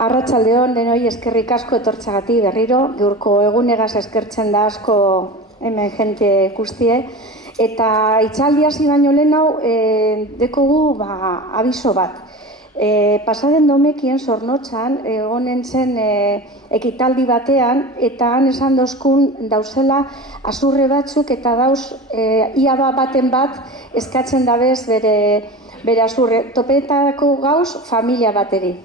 Arratsaldeon denoi eskerrik asko etortzagatik berriro, gaurko egunegaz eskertzen da asko hemen jente guztie. Eta hitzaldi hasi baino lehenau dekogu abiso bat. Pasaden domekien Zornotzan egonen zen ekitaldi batean eta han esan dozkun dauzela azurre batzuk eta dauz ia baten bat eskatzen dabez bere azurre. Topetako gauz familia bateri.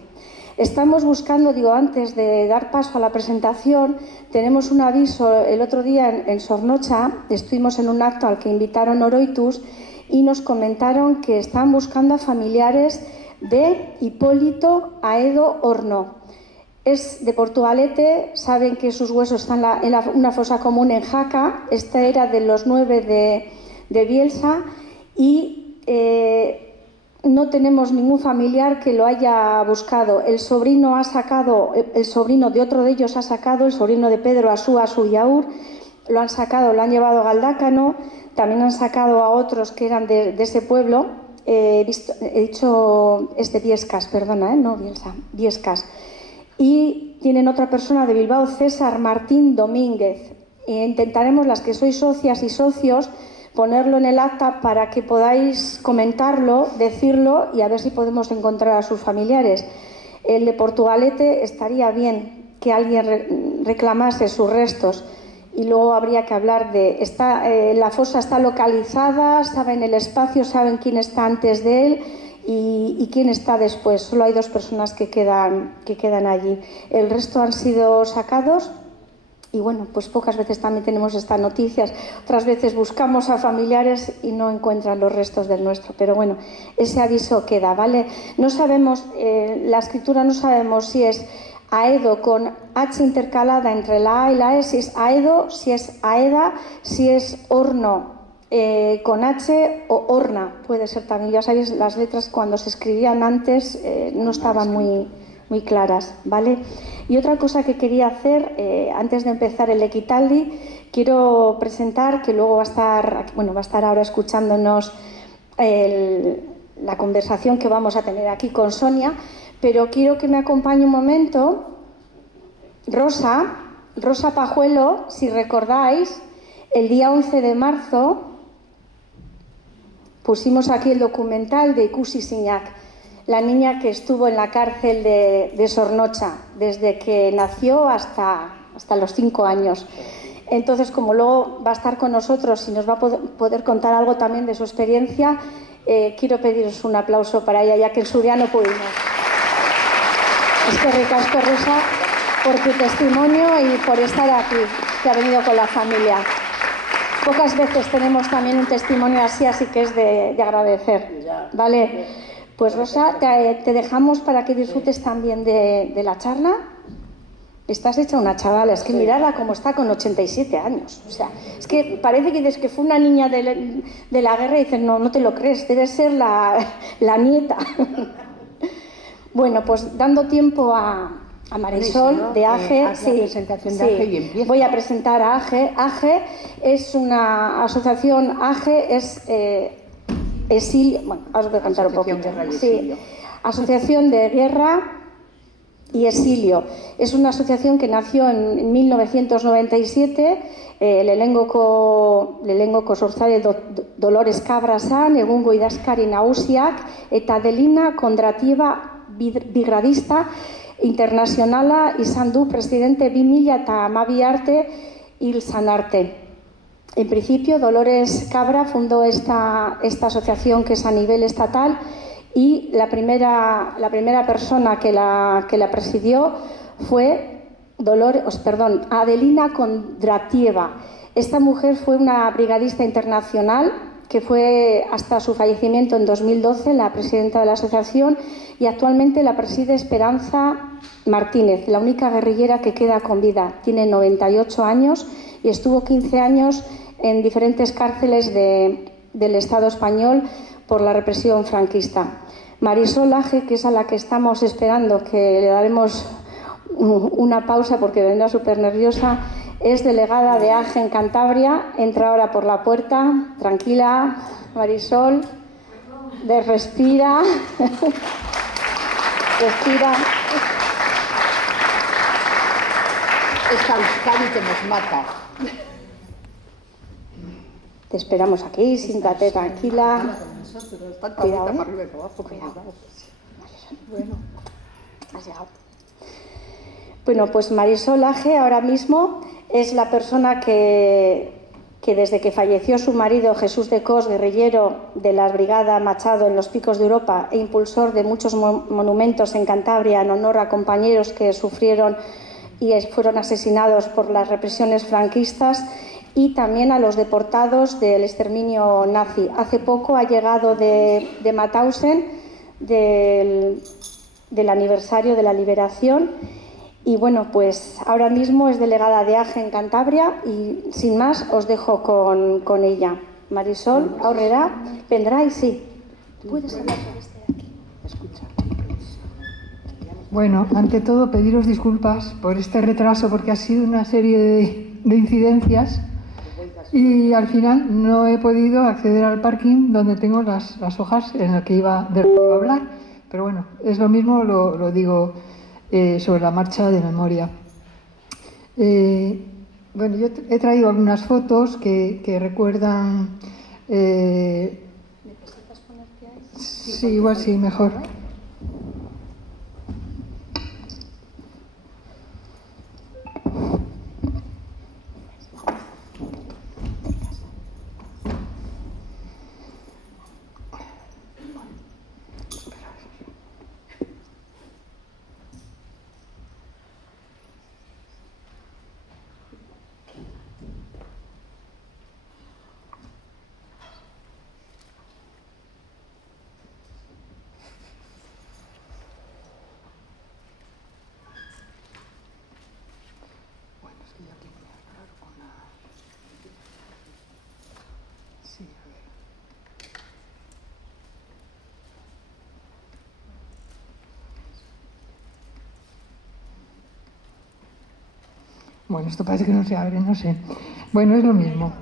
Estamos buscando, antes de dar paso a la presentación, tenemos un aviso el otro día en Zornotza, estuvimos en un acto al que invitaron Oroitus y nos comentaron que están buscando a familiares de Hipólito Aedo Horno. Es de Portugalete, saben que sus huesos están en una fosa común en Jaca, esta era de los 9 de Bielsa y no tenemos ningún familiar que lo haya buscado. El sobrino de otro de ellos ha sacado, el sobrino de Pedro Asúa Suyaur, lo han sacado, lo han llevado a Galdácano, también han sacado a otros que eran de ese pueblo, he dicho, es de Viescas, perdona, no Bielsa, Viescas. Y tienen otra persona de Bilbao, César Martín Domínguez. Intentaremos, las que sois socias y socios, ponerlo en el acta para que podáis comentarlo, decirlo y a ver si podemos encontrar a sus familiares. El de Portugalete estaría bien que alguien reclamase sus restos y luego habría que hablar de... la fosa está localizada, saben el espacio, saben quién está antes de él y quién está después. Solo hay 2 personas que quedan allí. El resto han sido sacados. Y bueno, pues pocas veces también tenemos estas noticias, otras veces buscamos a familiares y no encuentran los restos del nuestro, pero bueno, ese aviso queda, ¿vale? No sabemos, la escritura no sabemos si es Aedo con H intercalada entre la A y la E, si es Aedo, si es Aeda, si es Horno con H o Horna, puede ser también. Ya sabéis, las letras cuando se escribían antes no estaban muy claras, ¿vale? Y otra cosa que quería hacer, antes de empezar el ekitaldi, quiero presentar, que luego va a estar ahora escuchándonos la conversación que vamos a tener aquí con Sonia, pero quiero que me acompañe un momento Rosa Pajuelo, si recordáis, el día 11 de marzo pusimos aquí el documental de Ikusi Signac, la niña que estuvo en la cárcel de Zornotza, desde que nació hasta los 5 años. Entonces, como luego va a estar con nosotros y nos va a poder contar algo también de su experiencia, quiero pediros un aplauso para ella, ya que en su día no pudimos. Es que ricasco, Rosa, por tu testimonio y por estar aquí, que ha venido con la familia. Pocas veces tenemos también un testimonio así que es de agradecer, ¿vale? Pues Rosa, te dejamos para que disfrutes también de la charla. Estás hecha una chavala, es que mirarla como está con 87 años. O sea, es que parece que desde que fue una niña de la guerra y dices, no te lo crees, debe ser la nieta. Bueno, pues dando tiempo a Marisol, ¿no? De AGE, presentación de AGE y empieza. Voy a presentar a AGE. AGE es una asociación, AGE es... Exilio, bueno, os voy a contar un poquito. Sí, Asociación de Guerra y Exilio. Es una asociación que nació en 1997, lehenengoko sortzaile Dolores Cabra-san, egungo idazkari nagusiak, eta Adelina Kondratieva Bigradista internazionala izan du presidente 2012 arte hil zan arte. En principio, Dolores Cabra fundó esta asociación que es a nivel estatal y la primera persona que la presidió fue Adelina Kondratieva. Esta mujer fue una brigadista internacional que fue hasta su fallecimiento en 2012 la presidenta de la asociación y actualmente la preside Esperanza Martínez, la única guerrillera que queda con vida. Tiene 98 años y estuvo 15 años en diferentes cárceles del Estado español por la represión franquista. Marisol Aje, que es a la que estamos esperando, que le daremos una pausa porque vendrá súper nerviosa, es delegada de AGE en Cantabria, entra ahora por la puerta, tranquila, Marisol, respira, respira. esta Euskadi que nos mata. Te esperamos aquí, siéntate tranquila. Cuidado, ¿eh? Bueno, pues Marisol Aje ahora mismo es la persona que desde que falleció su marido Jesús de Cos, guerrillero de la Brigada Machado en los Picos de Europa e impulsor de muchos monumentos en Cantabria en honor a compañeros que sufrieron y fueron asesinados por las represiones franquistas, y también a los deportados del exterminio nazi. Hace poco ha llegado de Mauthausen, del aniversario de la liberación, y bueno, pues ahora mismo es delegada de AGE en Cantabria, y sin más os dejo con ella. Marisol, aurrera, vendrá y sí. Puedes hablar con este de aquí. Escucha. Bueno, ante todo pediros disculpas por este retraso, porque ha sido una serie de incidencias y al final no he podido acceder al parking donde tengo las hojas de lo que iba a hablar, pero bueno, es lo mismo, lo digo sobre la marcha de memoria. Bueno, yo he traído algunas fotos que recuerdan... ¿Necesitas ponerte ahí? Sí, igual sí, mejor. Bueno, esto parece que no se abre, no sé. Bueno, es lo mismo.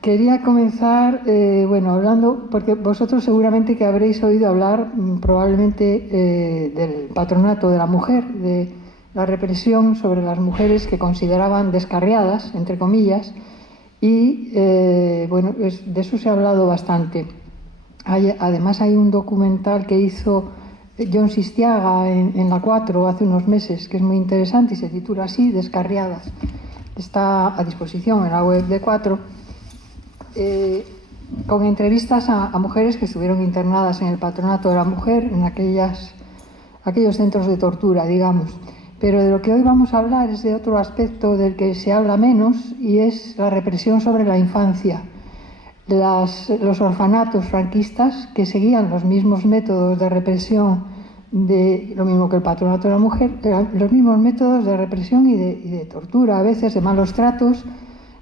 Quería comenzar, bueno, hablando, porque vosotros seguramente que habréis oído hablar probablemente del patronato de la mujer, de la represión sobre las mujeres que consideraban descarriadas, entre comillas, y bueno, de eso se ha hablado bastante. Además hay un documental que hizo John Sistiaga en la 4 hace unos meses, que es muy interesante y se titula así, Descarriadas. Está a disposición en la web de 4, con entrevistas a mujeres que estuvieron internadas en el patronato de la mujer, en aquellos centros de tortura, digamos. Pero de lo que hoy vamos a hablar es de otro aspecto del que se habla menos, y es la represión sobre la infancia. Los orfanatos franquistas, que seguían los mismos métodos de represión, lo mismo que el patronato de la mujer, los mismos métodos de represión y de tortura, a veces de malos tratos,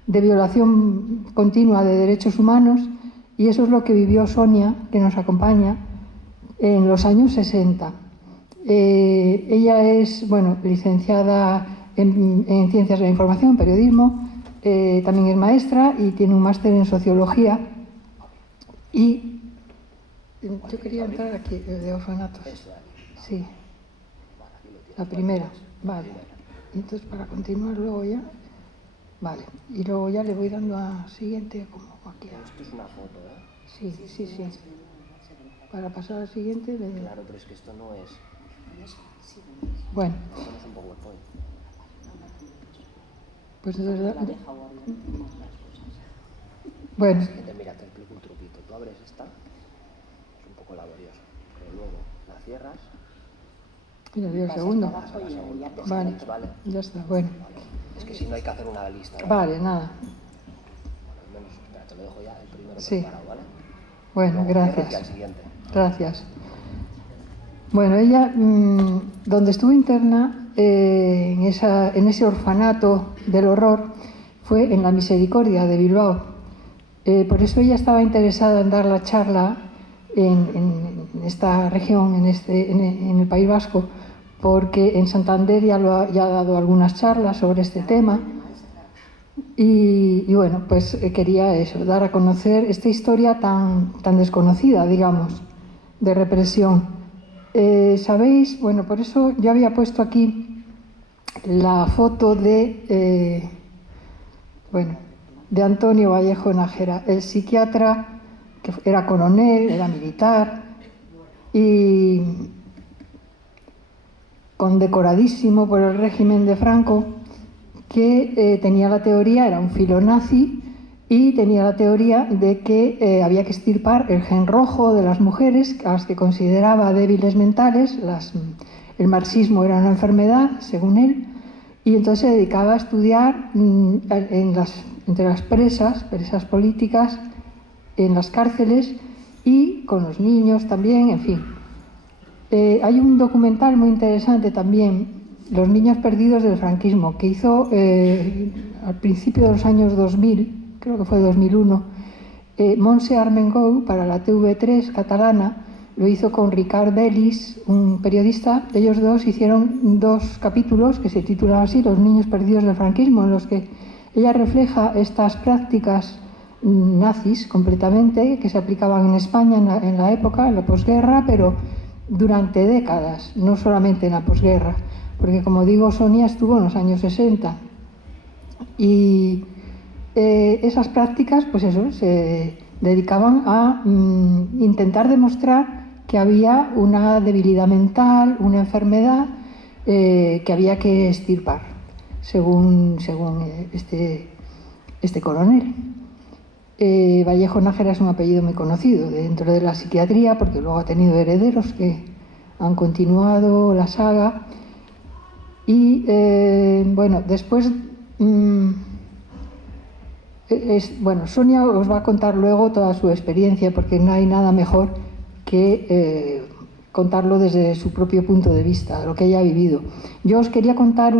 de violación continua de derechos humanos, y eso es lo que vivió Sonia, que nos acompaña, en los años 60. Ella es, bueno, licenciada en Ciencias de la Información, Periodismo, también es maestra y tiene un máster en Sociología. Y yo quería entrar aquí, de orfanatos. Sí, la primera, vale. Entonces, para continuar luego ya, vale. Y luego ya le voy dando a siguiente, como aquí. Esto es una foto, ¿eh? Sí. Para pasar al siguiente... Claro, pero es que esto no es... Bueno. Esto no es un PowerPoint. Pues entonces... Bueno. Mira, te explico un truquito. Tú abres esta, es un poco laborioso, pero luego la cierras... Mira, el segundo. Vale, ya está, bueno. Es que si no hay que hacer una lista, ¿no? Vale, nada. Bueno, al menos, espera, te lo dejo ya, el primero Sí. preparado, ¿vale? Bueno, Luego gracias. cierras y al siguiente. Gracias. Bueno, ella, donde estuvo interna, en ese orfanato del horror, fue en la Misericordia de Bilbao. Por eso ella estaba interesada en dar la charla en esta región, en el País Vasco, porque en Santander ya ha dado algunas charlas sobre este tema. Y bueno, pues quería eso, dar a conocer esta historia tan desconocida, digamos, de represión. ¿Sabéis? Bueno, por eso yo había puesto aquí la foto de Antonio Vallejo Nájera, el psiquiatra que era coronel, era militar y condecoradísimo por el régimen de Franco, que tenía la teoría, era un filonazi, y tenía la teoría de que había que extirpar el gen rojo de las mujeres, a las que consideraba débiles mentales. El marxismo era una enfermedad, según él, y entonces se dedicaba a estudiar entre las presas políticas, en las cárceles y con los niños también, en fin. Hay un documental muy interesante también, Los niños perdidos del franquismo, que hizo al principio de los años 2000, creo que fue 2001, Montse Armengou para la TV3 catalana. Lo hizo con Ricard Bellis, un periodista. Ellos dos hicieron 2 capítulos que se titulan así, Los niños perdidos del franquismo, en los que ella refleja estas prácticas nazis completamente, que se aplicaban en España en la época, en la posguerra, pero durante décadas, no solamente en la posguerra, porque, como digo, Sonia estuvo en los años 60. Y esas prácticas, pues eso, se dedicaban a intentar demostrar que había una debilidad mental, una enfermedad que había que extirpar, según este coronel. Vallejo Nájera es un apellido muy conocido dentro de la psiquiatría, porque luego ha tenido herederos que han continuado la saga. Y bueno, después Sonia os va a contar luego toda su experiencia, porque no hay nada mejor que contarlo desde su propio punto de vista, lo que ella ha vivido. Yo os quería contar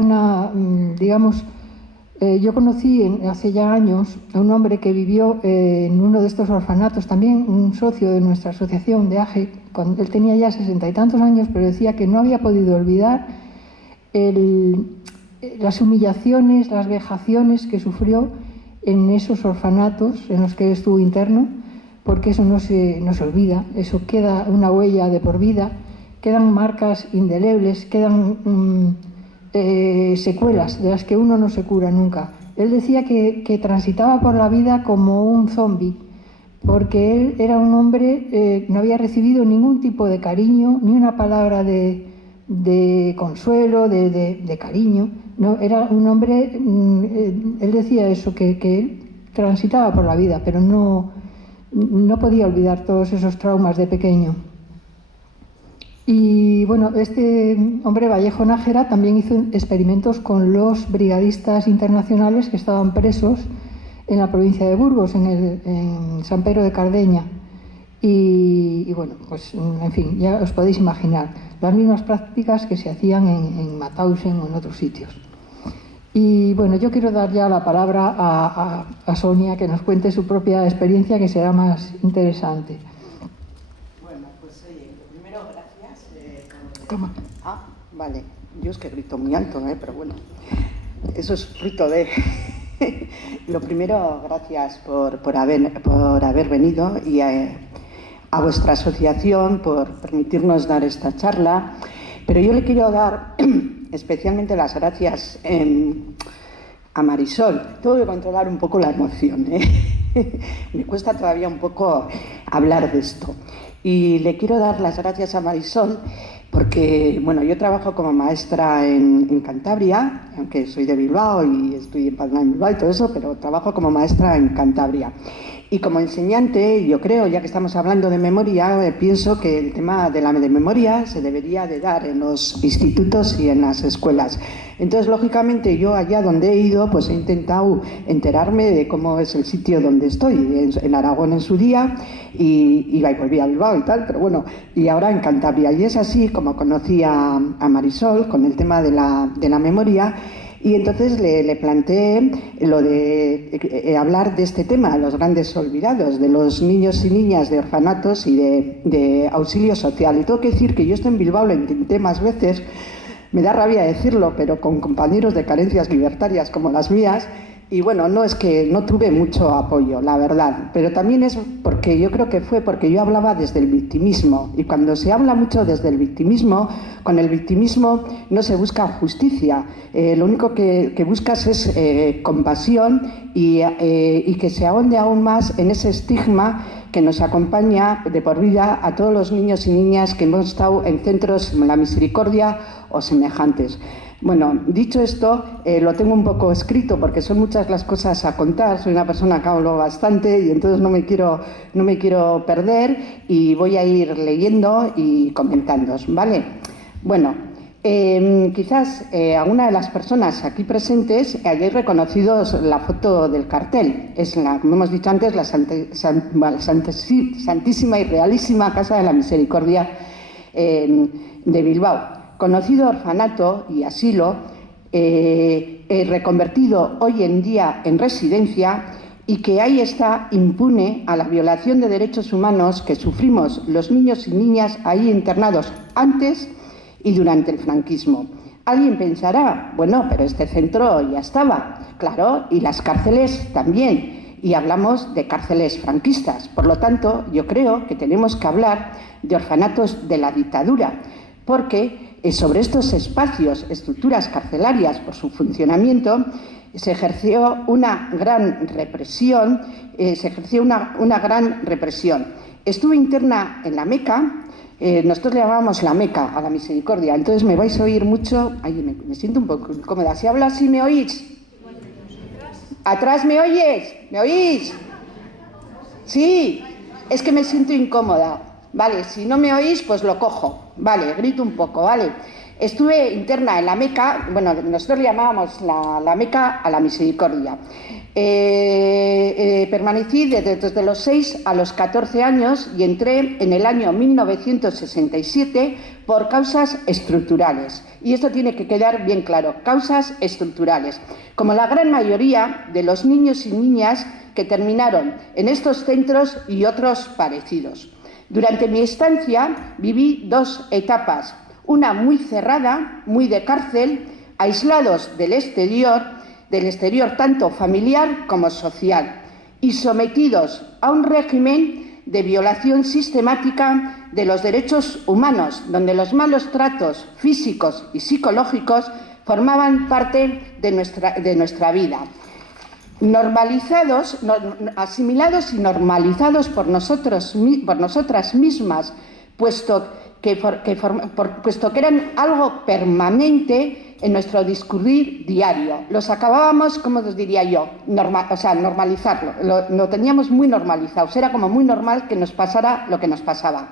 yo conocí hace ya años a un hombre que vivió en uno de estos orfanatos, también un socio de nuestra asociación de AGE. Cuando él tenía ya 60 y tantos años, pero decía que no había podido olvidar las humillaciones, las vejaciones que sufrió en esos orfanatos en los que estuvo interno, porque eso no se olvida, eso queda una huella de por vida, quedan marcas indelebles, quedan secuelas de las que uno no se cura nunca. Él decía que transitaba por la vida como un zombi, porque él era un hombre, no había recibido ningún tipo de cariño, ni una palabra de consuelo, de cariño. No, era un hombre, él decía eso, que él transitaba por la vida, pero no podía olvidar todos esos traumas de pequeño. Y bueno, este hombre, Vallejo Nájera, también hizo experimentos con los brigadistas internacionales que estaban presos en la provincia de Burgos, en San Pedro de Cardeña. Y bueno, pues en fin, ya os podéis imaginar las mismas prácticas que se hacían en Mauthausen o en otros sitios. Y bueno, yo quiero dar ya la palabra a Sonia, que nos cuente su propia experiencia, que será más interesante. Bueno, pues oye, primero gracias. Toma. Ah, vale. Yo es que grito muy alto, pero bueno, eso es fruto de... Lo primero, gracias por haber venido, y a vuestra asociación por permitirnos dar esta charla. Pero yo le quiero dar especialmente las gracias a Marisol. Tengo que controlar un poco la emoción, me cuesta todavía un poco hablar de esto. Y le quiero dar las gracias a Marisol porque, bueno, yo trabajo como maestra en Cantabria, aunque soy de Bilbao y estoy empadronada en Bilbao y todo eso, pero trabajo como maestra en Cantabria. Y como enseñante, yo creo, ya que estamos hablando de memoria, pienso que el tema de la memoria se debería de dar en los institutos y en las escuelas. Entonces, lógicamente, yo allá donde he ido, pues he intentado enterarme de cómo es el sitio donde estoy, en Aragón en su día, y volví a Bilbao y tal, pero bueno, y ahora en Cantabria. Y es así como conocí a Marisol con el tema de la memoria. Y entonces le planteé lo de hablar de este tema, los grandes olvidados, de los niños y niñas de orfanatos y de auxilio social. Y tengo que decir que yo esto en Bilbao lo intenté más veces, me da rabia decirlo, pero con compañeros de carencias libertarias como las mías, Y bueno, no es que no tuve mucho apoyo, la verdad, pero también es porque yo creo que fue porque yo hablaba desde el victimismo, y cuando se habla mucho desde el victimismo, con el victimismo no se busca justicia, lo único que buscas es compasión y que se ahonde aún más en ese estigma que nos acompaña de por vida a todos los niños y niñas que hemos estado en centros como la Misericordia o semejantes. Bueno, dicho esto, lo tengo un poco escrito porque son muchas las cosas a contar. Soy una persona que hablo bastante y entonces no me quiero perder y voy a ir leyendo y comentando, ¿vale? Bueno, quizás alguna de las personas aquí presentes hayáis reconocido la foto del cartel. Es, como hemos dicho antes, la Santísima y Realísima Casa de la Misericordia de Bilbao. Conocido orfanato y asilo, reconvertido hoy en día en residencia, y que ahí está impune a la violación de derechos humanos que sufrimos los niños y niñas ahí internados antes y durante el franquismo. Alguien pensará, bueno, pero este centro ya estaba, claro, y las cárceles también, y hablamos de cárceles franquistas. Por lo tanto, yo creo que tenemos que hablar de orfanatos de la dictadura, porque sobre estos espacios, estructuras carcelarias, por su funcionamiento, se ejerció una gran represión. Estuve interna en la Meca. Nosotros le llamábamos la Meca a la Misericordia, entonces me vais a oír mucho. Ay, me siento un poco incómoda. Si hablo así, ¿me oís? ¿Atrás me oyes? ¿Me oís? Sí, es que me siento incómoda. Vale, si no me oís, pues lo cojo. Vale, grito un poco, vale. Estuve interna en la Meca, bueno, nosotros le llamábamos la Meca a la Misericordia. Permanecí desde los 6 a los 14 años y entré en el año 1967 por causas estructurales. Y esto tiene que quedar bien claro, causas estructurales. Como la gran mayoría de los niños y niñas que terminaron en estos centros y otros parecidos. Durante mi estancia viví dos etapas, una muy cerrada, muy de cárcel, aislados del exterior tanto familiar como social, y sometidos a un régimen de violación sistemática de los derechos humanos, donde los malos tratos físicos y psicológicos formaban parte de nuestra vida. Asimilados y normalizados por nosotras mismas, puesto que eran algo permanente en nuestro discurrir diario. Los acabábamos, como os diría yo, normalizarlo, lo teníamos muy normalizados, era como muy normal que nos pasara lo que nos pasaba.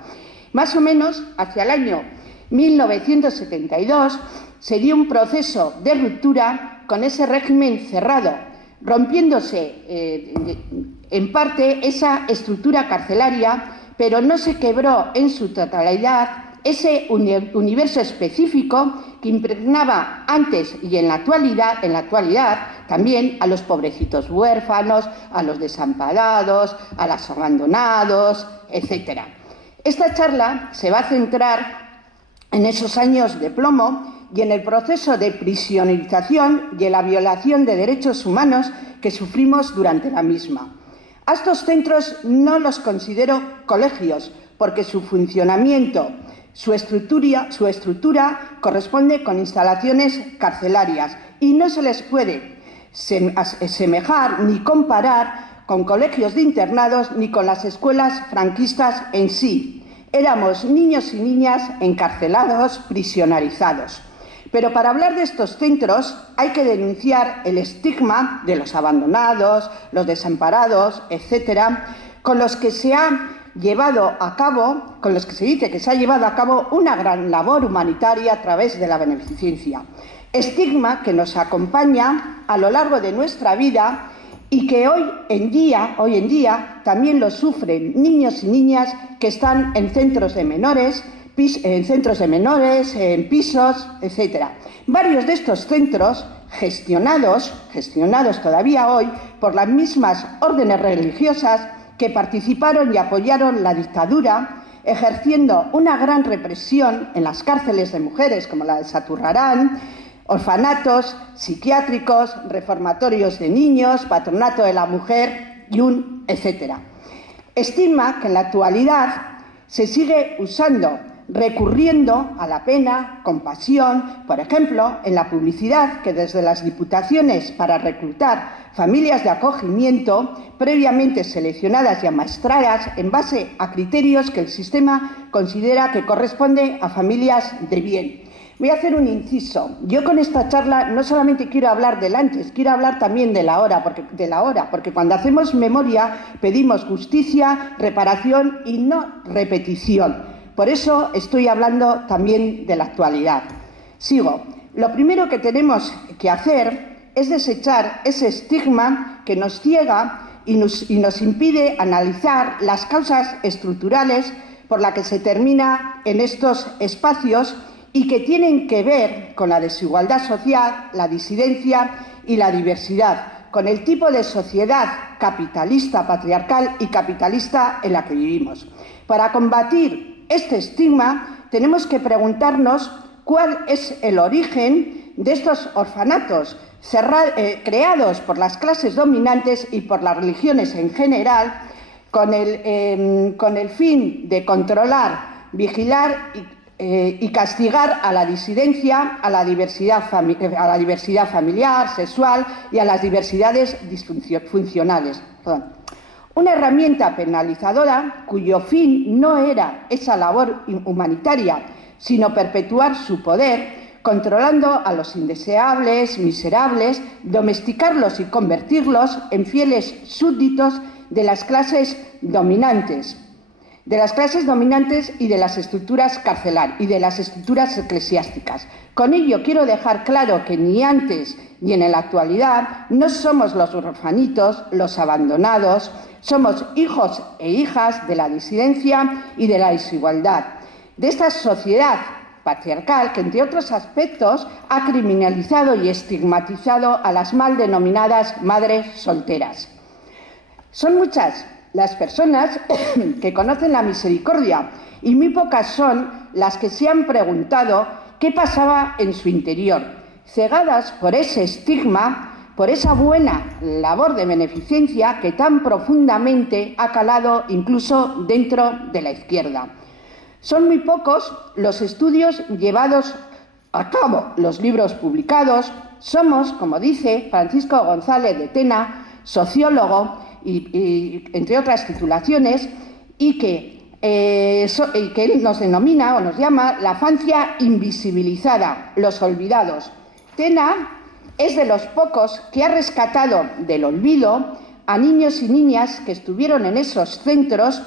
Más o menos hacia el año 1972 se dio un proceso de ruptura con ese régimen cerrado, rompiéndose en parte esa estructura carcelaria, pero no se quebró en su totalidad ese universo específico que impregnaba antes y en la actualidad también a los pobrecitos huérfanos, a los desamparados, a los abandonados, etc. Esta charla se va a centrar en esos años de plomo y en el proceso de prisionerización y en la violación de derechos humanos que sufrimos durante la misma. A estos centros no los considero colegios, porque su funcionamiento, su estructura corresponde con instalaciones carcelarias y no se les puede semejar ni comparar con colegios de internados ni con las escuelas franquistas en sí. Éramos niños y niñas encarcelados, prisionerizados. Pero para hablar de estos centros hay que denunciar el estigma de los abandonados, los desamparados, etcétera, con los que se ha llevado a cabo, con los que se dice que se ha llevado a cabo una gran labor humanitaria a través de la beneficencia. Estigma que nos acompaña a lo largo de nuestra vida y que hoy en día también lo sufren niños y niñas que están en centros de menores, en pisos, etc. Varios de estos centros, gestionados todavía hoy por las mismas órdenes religiosas que participaron y apoyaron la dictadura, ejerciendo una gran represión en las cárceles de mujeres como la de Saturrarán, orfanatos, psiquiátricos, reformatorios de niños, patronato de la mujer y un etcétera. Estigma que en la actualidad se sigue usando, recurriendo a la pena, compasión, por ejemplo, en la publicidad que desde las diputaciones para reclutar familias de acogimiento previamente seleccionadas y amaestradas en base a criterios que el sistema considera que corresponde a familias de bien. Voy a hacer un inciso. Yo con esta charla no solamente quiero hablar del antes, quiero hablar también de la hora, porque cuando hacemos memoria pedimos justicia, reparación y no repetición. Por eso estoy hablando también de la actualidad. Sigo. Lo primero que tenemos que hacer es desechar ese estigma que nos ciega y nos impide analizar las causas estructurales por las que se termina en estos espacios y que tienen que ver con la desigualdad social, la disidencia y la diversidad, con el tipo de sociedad capitalista, patriarcal y capitalista en la que vivimos. Para combatir este estigma tenemos que preguntarnos cuál es el origen de estos orfanatos creados por las clases dominantes y por las religiones en general con el fin de controlar, vigilar y castigar a la disidencia, a la diversidad familiar, sexual y a las diversidades disfuncionales. Una herramienta penalizadora cuyo fin no era esa labor humanitaria, sino perpetuar su poder, controlando a los indeseables, miserables, domesticarlos y convertirlos en fieles súbditos de las clases dominantes. Y de las estructuras carcelarias y de las estructuras eclesiásticas. Con ello quiero dejar claro que ni antes ni en la actualidad no somos los orfanitos, los abandonados, somos hijos e hijas de la disidencia y de la desigualdad, de esta sociedad patriarcal que, entre otros aspectos, ha criminalizado y estigmatizado a las mal denominadas madres solteras. Son muchas las personas que conocen la misericordia y muy pocas son las que se han preguntado qué pasaba en su interior, cegadas por ese estigma, por esa buena labor de beneficencia que tan profundamente ha calado incluso dentro de la izquierda. Son muy pocos los estudios llevados a cabo, los libros publicados. Somos, como dice Francisco González de Tena, sociólogo, y entre otras titulaciones, y que él nos denomina o nos llama la infancia invisibilizada, los olvidados. Tena es de los pocos que ha rescatado del olvido a niños y niñas que estuvieron en esos centros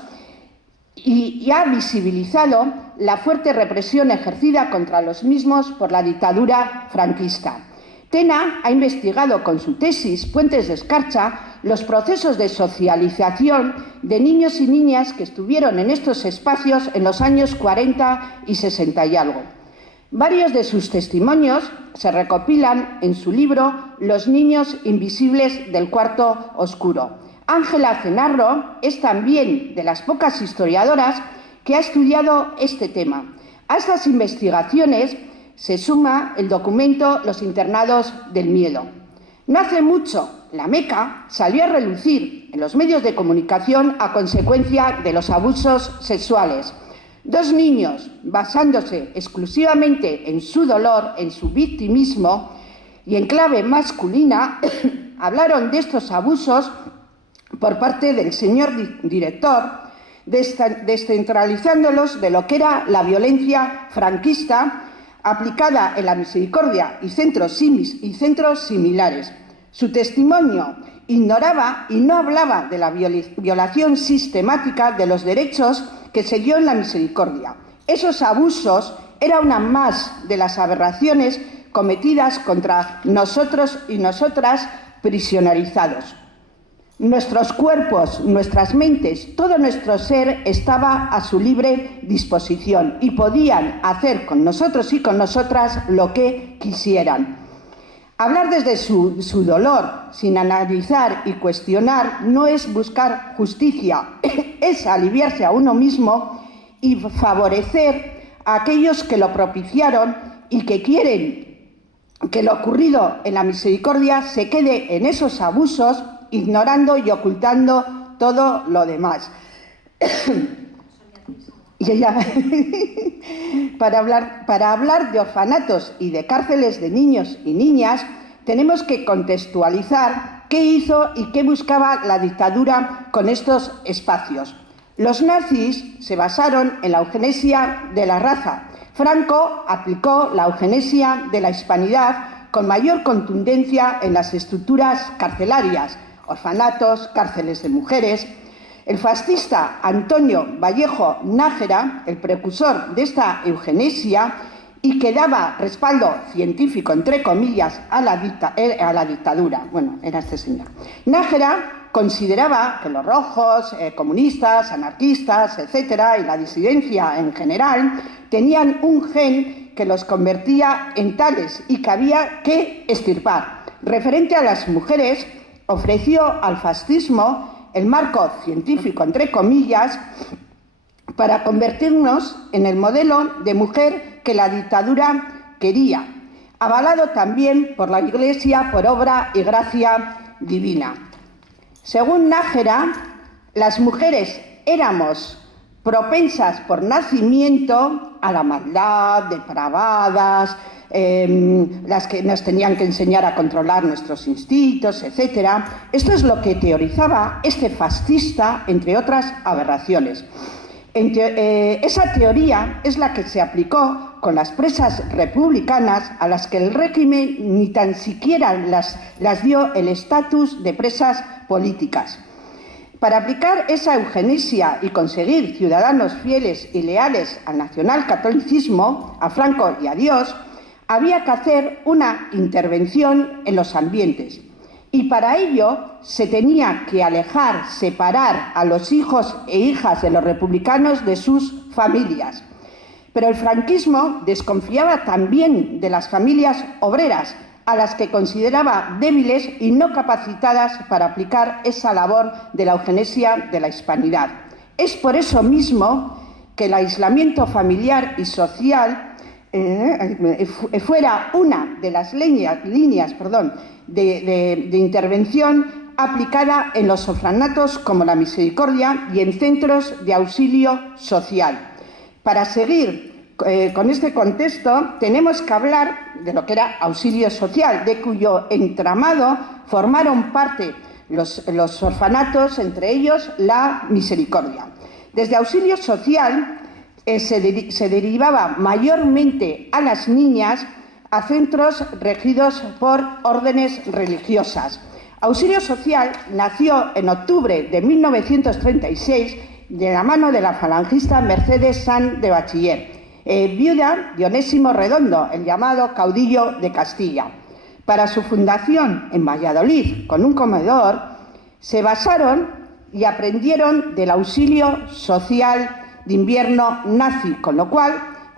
y ha visibilizado la fuerte represión ejercida contra los mismos por la dictadura franquista. Tena ha investigado con su tesis Puentes de Escarcha los procesos de socialización de niños y niñas que estuvieron en estos espacios en los años 40 y 60 y algo. Varios de sus testimonios se recopilan en su libro Los niños invisibles del cuarto oscuro. Ángela Cenarro es también de las pocas historiadoras que ha estudiado este tema. A estas investigaciones se suma el documento Los internados del miedo. No hace mucho, la Meca salió a relucir en los medios de comunicación a consecuencia de los abusos sexuales. Dos niños, basándose exclusivamente en su dolor, en su victimismo y en clave masculina, hablaron de estos abusos por parte del señor director, descentralizándolos de lo que era la violencia franquista aplicada en la misericordia y centros similares. Su testimonio ignoraba y no hablaba de la violación sistemática de los derechos que se dio en la misericordia. Esos abusos eran una más de las aberraciones cometidas contra nosotros y nosotras prisionerizados. Nuestros cuerpos, nuestras mentes, todo nuestro ser estaba a su libre disposición y podían hacer con nosotros y con nosotras lo que quisieran. Hablar desde su dolor, sin analizar y cuestionar, no es buscar justicia, es aliviarse a uno mismo y favorecer a aquellos que lo propiciaron y que quieren que lo ocurrido en la Misericordia se quede en esos abusos, ignorando y ocultando todo lo demás. Y ella, para hablar de orfanatos y de cárceles de niños y niñas, tenemos que contextualizar qué hizo y qué buscaba la dictadura con estos espacios. Los nazis se basaron en la eugenesia de la raza. Franco aplicó la eugenesia de la hispanidad con mayor contundencia en las estructuras carcelarias, orfanatos, cárceles de mujeres. El fascista Antonio Vallejo Nájera, el precursor de esta eugenesia y que daba respaldo científico, entre comillas, a la dictadura. Bueno, era este señor. Nájera consideraba que los rojos, comunistas, anarquistas, etcétera, y la disidencia en general, tenían un gen que los convertía en tales y que había que extirpar. Referente a las mujeres, ofreció al fascismo el marco científico, entre comillas, para convertirnos en el modelo de mujer que la dictadura quería, avalado también por la Iglesia por obra y gracia divina. Según Nájera, las mujeres éramos propensas por nacimiento a la maldad, depravadas, las que nos tenían que enseñar a controlar nuestros instintos, etc. Esto es lo que teorizaba este fascista, entre otras aberraciones. Esa teoría es la que se aplicó con las presas republicanas a las que el régimen ni tan siquiera las dio el estatus de presas políticas. Para aplicar esa eugenesia y conseguir ciudadanos fieles y leales al nacionalcatolicismo, a Franco y a Dios, había que hacer una intervención en los ambientes. Y para ello se tenía que alejar, separar a los hijos e hijas de los republicanos de sus familias. Pero el franquismo desconfiaba también de las familias obreras, a las que consideraba débiles y no capacitadas para aplicar esa labor de la eugenesia de la hispanidad. Es por eso mismo que el aislamiento familiar y social fuera una de las líneas de intervención aplicada en los orfanatos como la Misericordia y en centros de auxilio social. Para seguir con este contexto, tenemos que hablar de lo que era auxilio social, de cuyo entramado formaron parte los orfanatos, entre ellos la Misericordia. Desde auxilio social se derivaba mayormente a las niñas a centros regidos por órdenes religiosas. Auxilio Social nació en octubre de 1936 de la mano de la falangista Mercedes Sanz de Bachiller, viuda de Onésimo Redondo, el llamado caudillo de Castilla. Para su fundación en Valladolid, con un comedor, se basaron y aprendieron del auxilio social de invierno nazi, con lo cual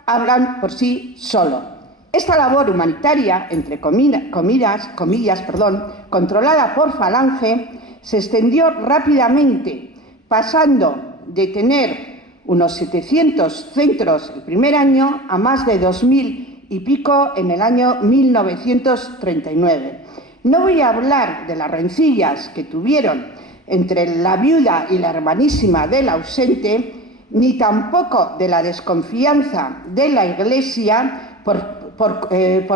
hablan por sí solo. Esta labor humanitaria, entre comillas, controlada por Falange, se extendió rápidamente, pasando de tener unos 700 centros el primer año a más de 2000 y pico en el año 1939. No voy a hablar de las rencillas que tuvieron entre la viuda y la hermanísima del ausente, ni tampoco de la desconfianza de la Iglesia por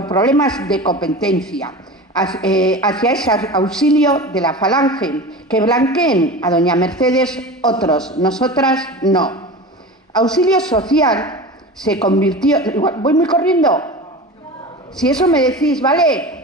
problemas de competencia hacia ese auxilio de la Falange, que blanqueen a doña Mercedes otros, nosotras no. Auxilio Social se convirtió... ¿Voy muy corriendo? Si eso me decís, ¿vale?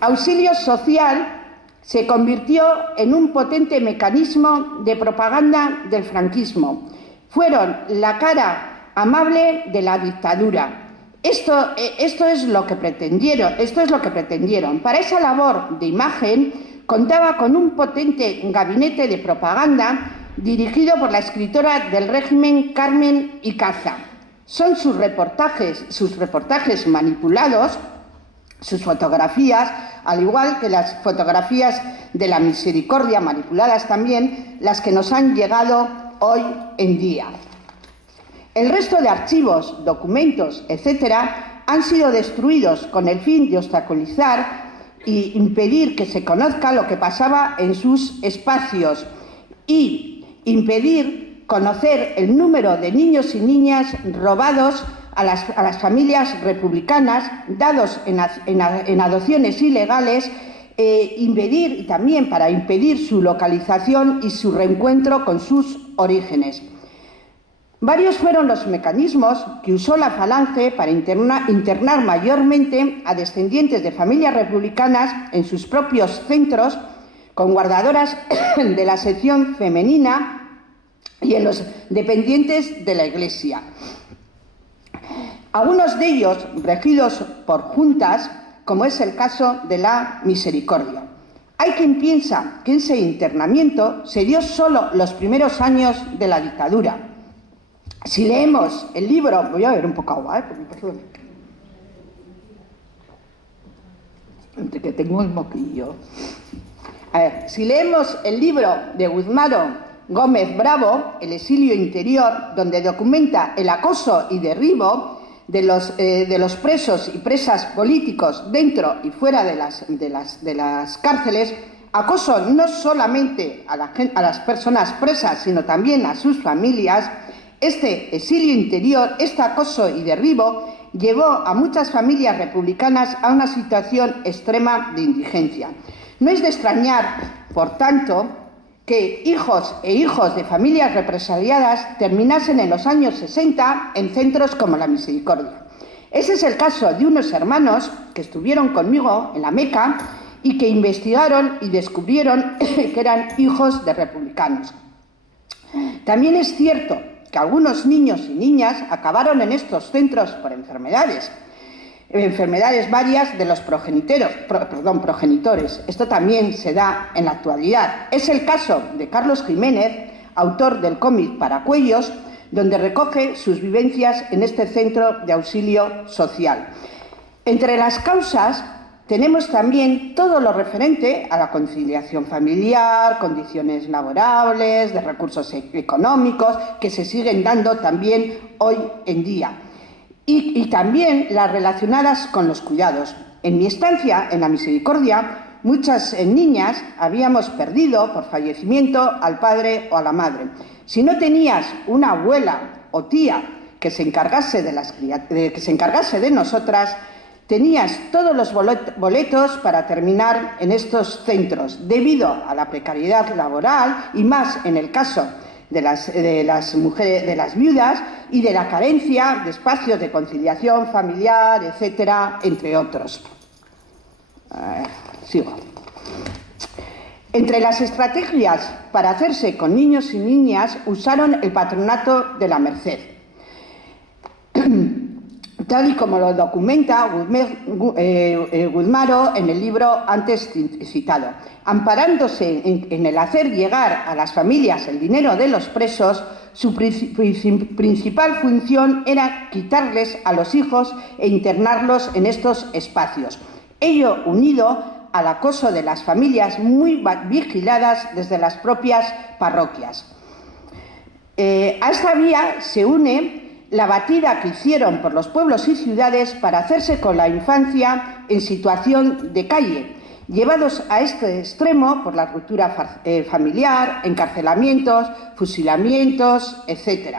Auxilio Social se convirtió en un potente mecanismo de propaganda del franquismo. Fueron la cara amable de la dictadura. Esto es lo que pretendieron. Para esa labor de imagen contaba con un potente gabinete de propaganda dirigido por la escritora del régimen Carmen Icaza. Son sus reportajes manipulados, sus fotografías, al igual que las fotografías de la Misericordia, manipuladas también, las que nos han llegado hoy en día. El resto de archivos, documentos, etcétera, han sido destruidos con el fin de obstaculizar e impedir que se conozca lo que pasaba en sus espacios y impedir conocer el número de niños y niñas robados a las familias republicanas, dados en adopciones ilegales, impedir, y también para impedir su localización y su reencuentro con sus orígenes. Varios fueron los mecanismos que usó la Falange para internar mayormente a descendientes de familias republicanas en sus propios centros, con guardadoras de la sección femenina y en los dependientes de la Iglesia. Algunos de ellos regidos por juntas, como es el caso de la Misericordia. Hay quien piensa que ese internamiento se dio solo los primeros años de la dictadura. Si leemos el libro, voy a beber un poco agua, perdón, entre que tengo el moquillo. A ver, si leemos el libro de Guzmaro Gómez Bravo, El exilio interior, donde documenta el acoso y derribo de los presos y presas políticos dentro y fuera de las cárceles, acoso no solamente a las personas presas, sino también a sus familias. Este exilio interior, este acoso y derribo, llevó a muchas familias republicanas a una situación extrema de indigencia. No es de extrañar, por tanto, que hijos e hijos de familias represaliadas terminasen en los años 60 en centros como la Misericordia. Ese es el caso de unos hermanos que estuvieron conmigo en la Meca y que investigaron y descubrieron que eran hijos de republicanos. También es cierto que algunos niños y niñas acabaron en estos centros por enfermedades varias de los progenitores. Esto también se da en la actualidad. Es el caso de Carlos Jiménez, autor del cómic Paracuellos, donde recoge sus vivencias en este centro de auxilio social. Entre las causas tenemos también todo lo referente a la conciliación familiar, condiciones laborables, de recursos económicos, que se siguen dando también hoy en día. Y también las relacionadas con los cuidados. En mi estancia en la Misericordia, muchas niñas habíamos perdido por fallecimiento al padre o a la madre. Si no tenías una abuela o tía que se encargase de nosotras, tenías todos los boletos para terminar en estos centros, debido a la precariedad laboral y más en el caso de las mujeres, de las viudas, y de la carencia de espacios de conciliación familiar, etcétera, entre otros. Sigo. Entre las estrategias para hacerse con niños y niñas usaron el patronato de la Merced, tal y como lo documenta Guzmaro en el libro antes citado. Amparándose en el hacer llegar a las familias el dinero de los presos, su principal función era quitarles a los hijos e internarlos en estos espacios. Ello unido al acoso de las familias muy vigiladas desde las propias parroquias. A esta vía se une la batida que hicieron por los pueblos y ciudades para hacerse con la infancia en situación de calle, llevados a este extremo por la ruptura familiar, encarcelamientos, fusilamientos, etc.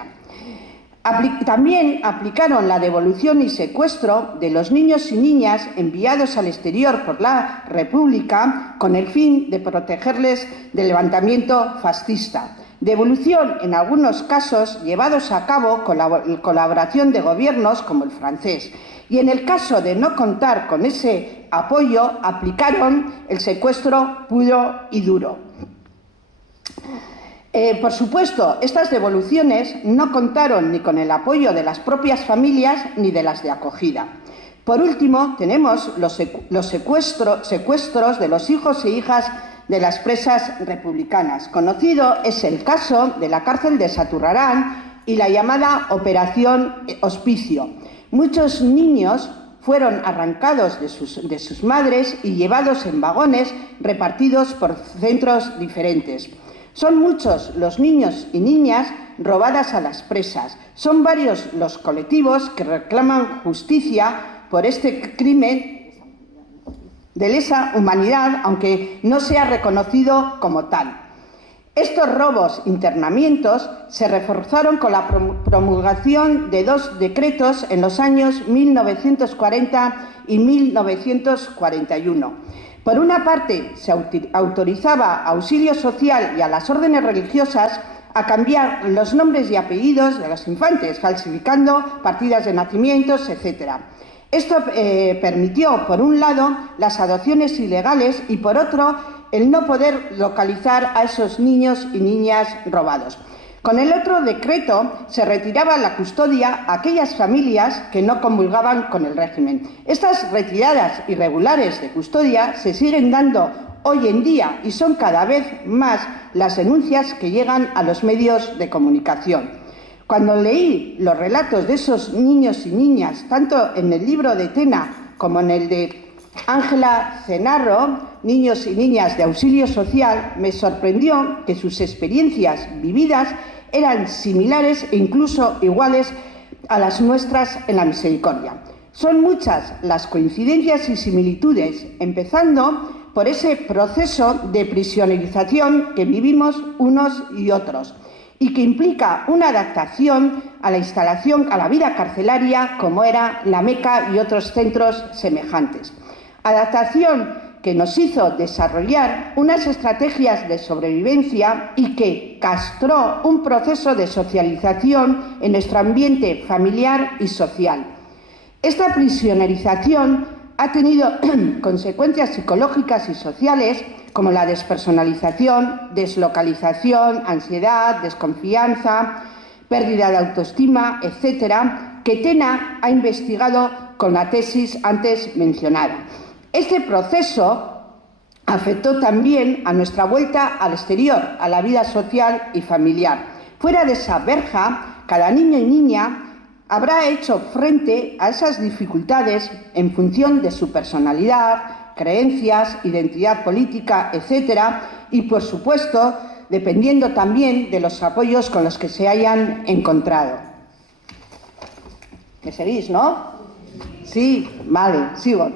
También aplicaron la devolución y secuestro de los niños y niñas enviados al exterior por la República con el fin de protegerles del levantamiento fascista. Devolución, en algunos casos, llevados a cabo con la colaboración de gobiernos como el francés. Y en el caso de no contar con ese apoyo, aplicaron el secuestro puro y duro. Por supuesto, estas devoluciones no contaron ni con el apoyo de las propias familias ni de las de acogida. Por último, tenemos los secuestros de los hijos e hijas de las presas republicanas. Conocido es el caso de la cárcel de Saturrarán y la llamada Operación Hospicio. Muchos niños fueron arrancados de sus madres y llevados en vagones repartidos por centros diferentes. Son muchos los niños y niñas robadas a las presas. Son varios los colectivos que reclaman justicia por este crimen de lesa humanidad, aunque no sea reconocido como tal. Estos robos, internamientos, se reforzaron con la promulgación de 2 decretos en los años 1940 y 1941. Por una parte, se autorizaba a Auxilio Social y a las órdenes religiosas a cambiar los nombres y apellidos de los infantes, falsificando partidas de nacimientos, etc. Esto permitió, por un lado, las adopciones ilegales y, por otro, el no poder localizar a esos niños y niñas robados. Con el otro decreto se retiraba la custodia a aquellas familias que no comulgaban con el régimen. Estas retiradas irregulares de custodia se siguen dando hoy en día y son cada vez más las denuncias que llegan a los medios de comunicación. Cuando leí los relatos de esos niños y niñas, tanto en el libro de Tena como en el de Ángela Cenarro, Niños y niñas de auxilio social, me sorprendió que sus experiencias vividas eran similares e incluso iguales a las nuestras en la misericordia. Son muchas las coincidencias y similitudes, empezando por ese proceso de prisionerización que vivimos unos y otros y que implica una adaptación a la instalación, a la vida carcelaria, como era la Meca y otros centros semejantes. Adaptación que nos hizo desarrollar unas estrategias de sobrevivencia y que castró un proceso de socialización en nuestro ambiente familiar y social. Esta prisionerización ha tenido consecuencias psicológicas y sociales como la despersonalización, deslocalización, ansiedad, desconfianza, pérdida de autoestima, etcétera, que Tena ha investigado con la tesis antes mencionada. Este proceso afectó también a nuestra vuelta al exterior, a la vida social y familiar. Fuera de esa verja, cada niño y niña habrá hecho frente a esas dificultades en función de su personalidad, creencias, identidad política, etcétera, y, por supuesto, dependiendo también de los apoyos con los que se hayan encontrado. ¿Me seguís, no? Sí, vale, sigo.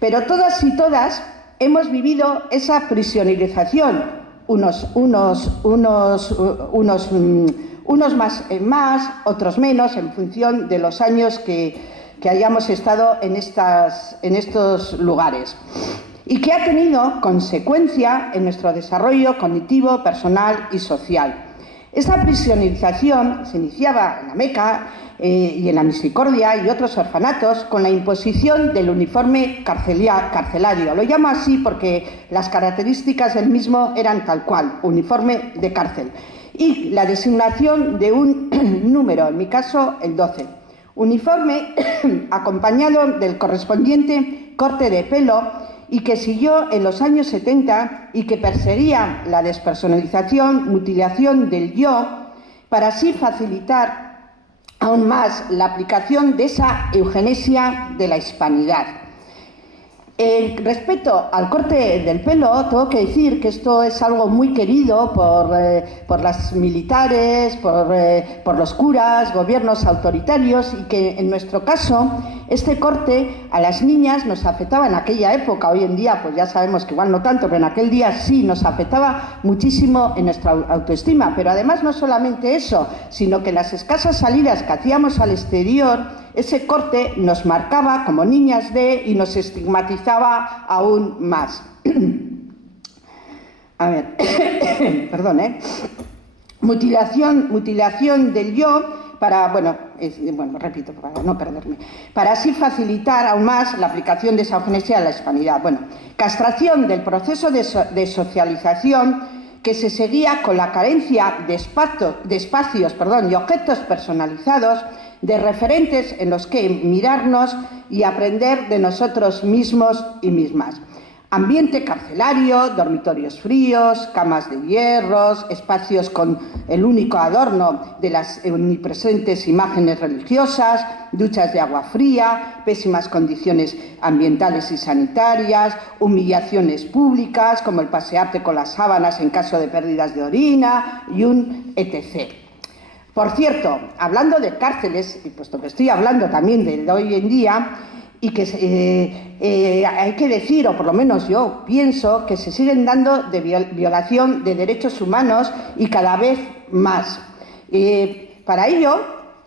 Pero todas y todas hemos vivido esa prisionerización, unos más, otros menos, en función de los años que hayamos estado en estos lugares, y que ha tenido consecuencia en nuestro desarrollo cognitivo, personal y social. Esta prisionerización se iniciaba en la Meca y en la Misericordia y otros orfanatos con la imposición del uniforme carcelario. Lo llamo así porque las características del mismo eran tal cual, uniforme de cárcel, y la designación de un número, en mi caso el 12. Uniforme acompañado del correspondiente corte de pelo y que siguió en los años 70 y que perseguía la despersonalización, mutilación del yo, para así facilitar aún más la aplicación de esa eugenesia de la hispanidad. Respecto al corte del pelo, tengo que decir que esto es algo muy querido por las militares, por los curas, gobiernos autoritarios, y que en nuestro caso este corte a las niñas nos afectaba en aquella época. Hoy en día pues ya sabemos que igual no tanto, pero en aquel día sí nos afectaba muchísimo en nuestra autoestima. Pero además no solamente eso, sino que las escasas salidas que hacíamos al exterior, ese corte nos marcaba como niñas y nos estigmatizaba aún más. A ver, perdón, Mutilación del yo repito para no perderme, para así facilitar aún más la aplicación de esa eugenesia a la hispanidad. Castración del proceso de socialización que se seguía con la carencia de espacios y objetos personalizados, de referentes en los que mirarnos y aprender de nosotros mismos y mismas. Ambiente carcelario, dormitorios fríos, camas de hierros, espacios con el único adorno de las omnipresentes imágenes religiosas, duchas de agua fría, pésimas condiciones ambientales y sanitarias, humillaciones públicas como el pasearte con las sábanas en caso de pérdidas de orina y un etc. Por cierto, hablando de cárceles, y puesto que estoy hablando también de hoy en día, y que hay que decir, o por lo menos yo pienso, que se siguen dando de violación de derechos humanos y cada vez más. Para ello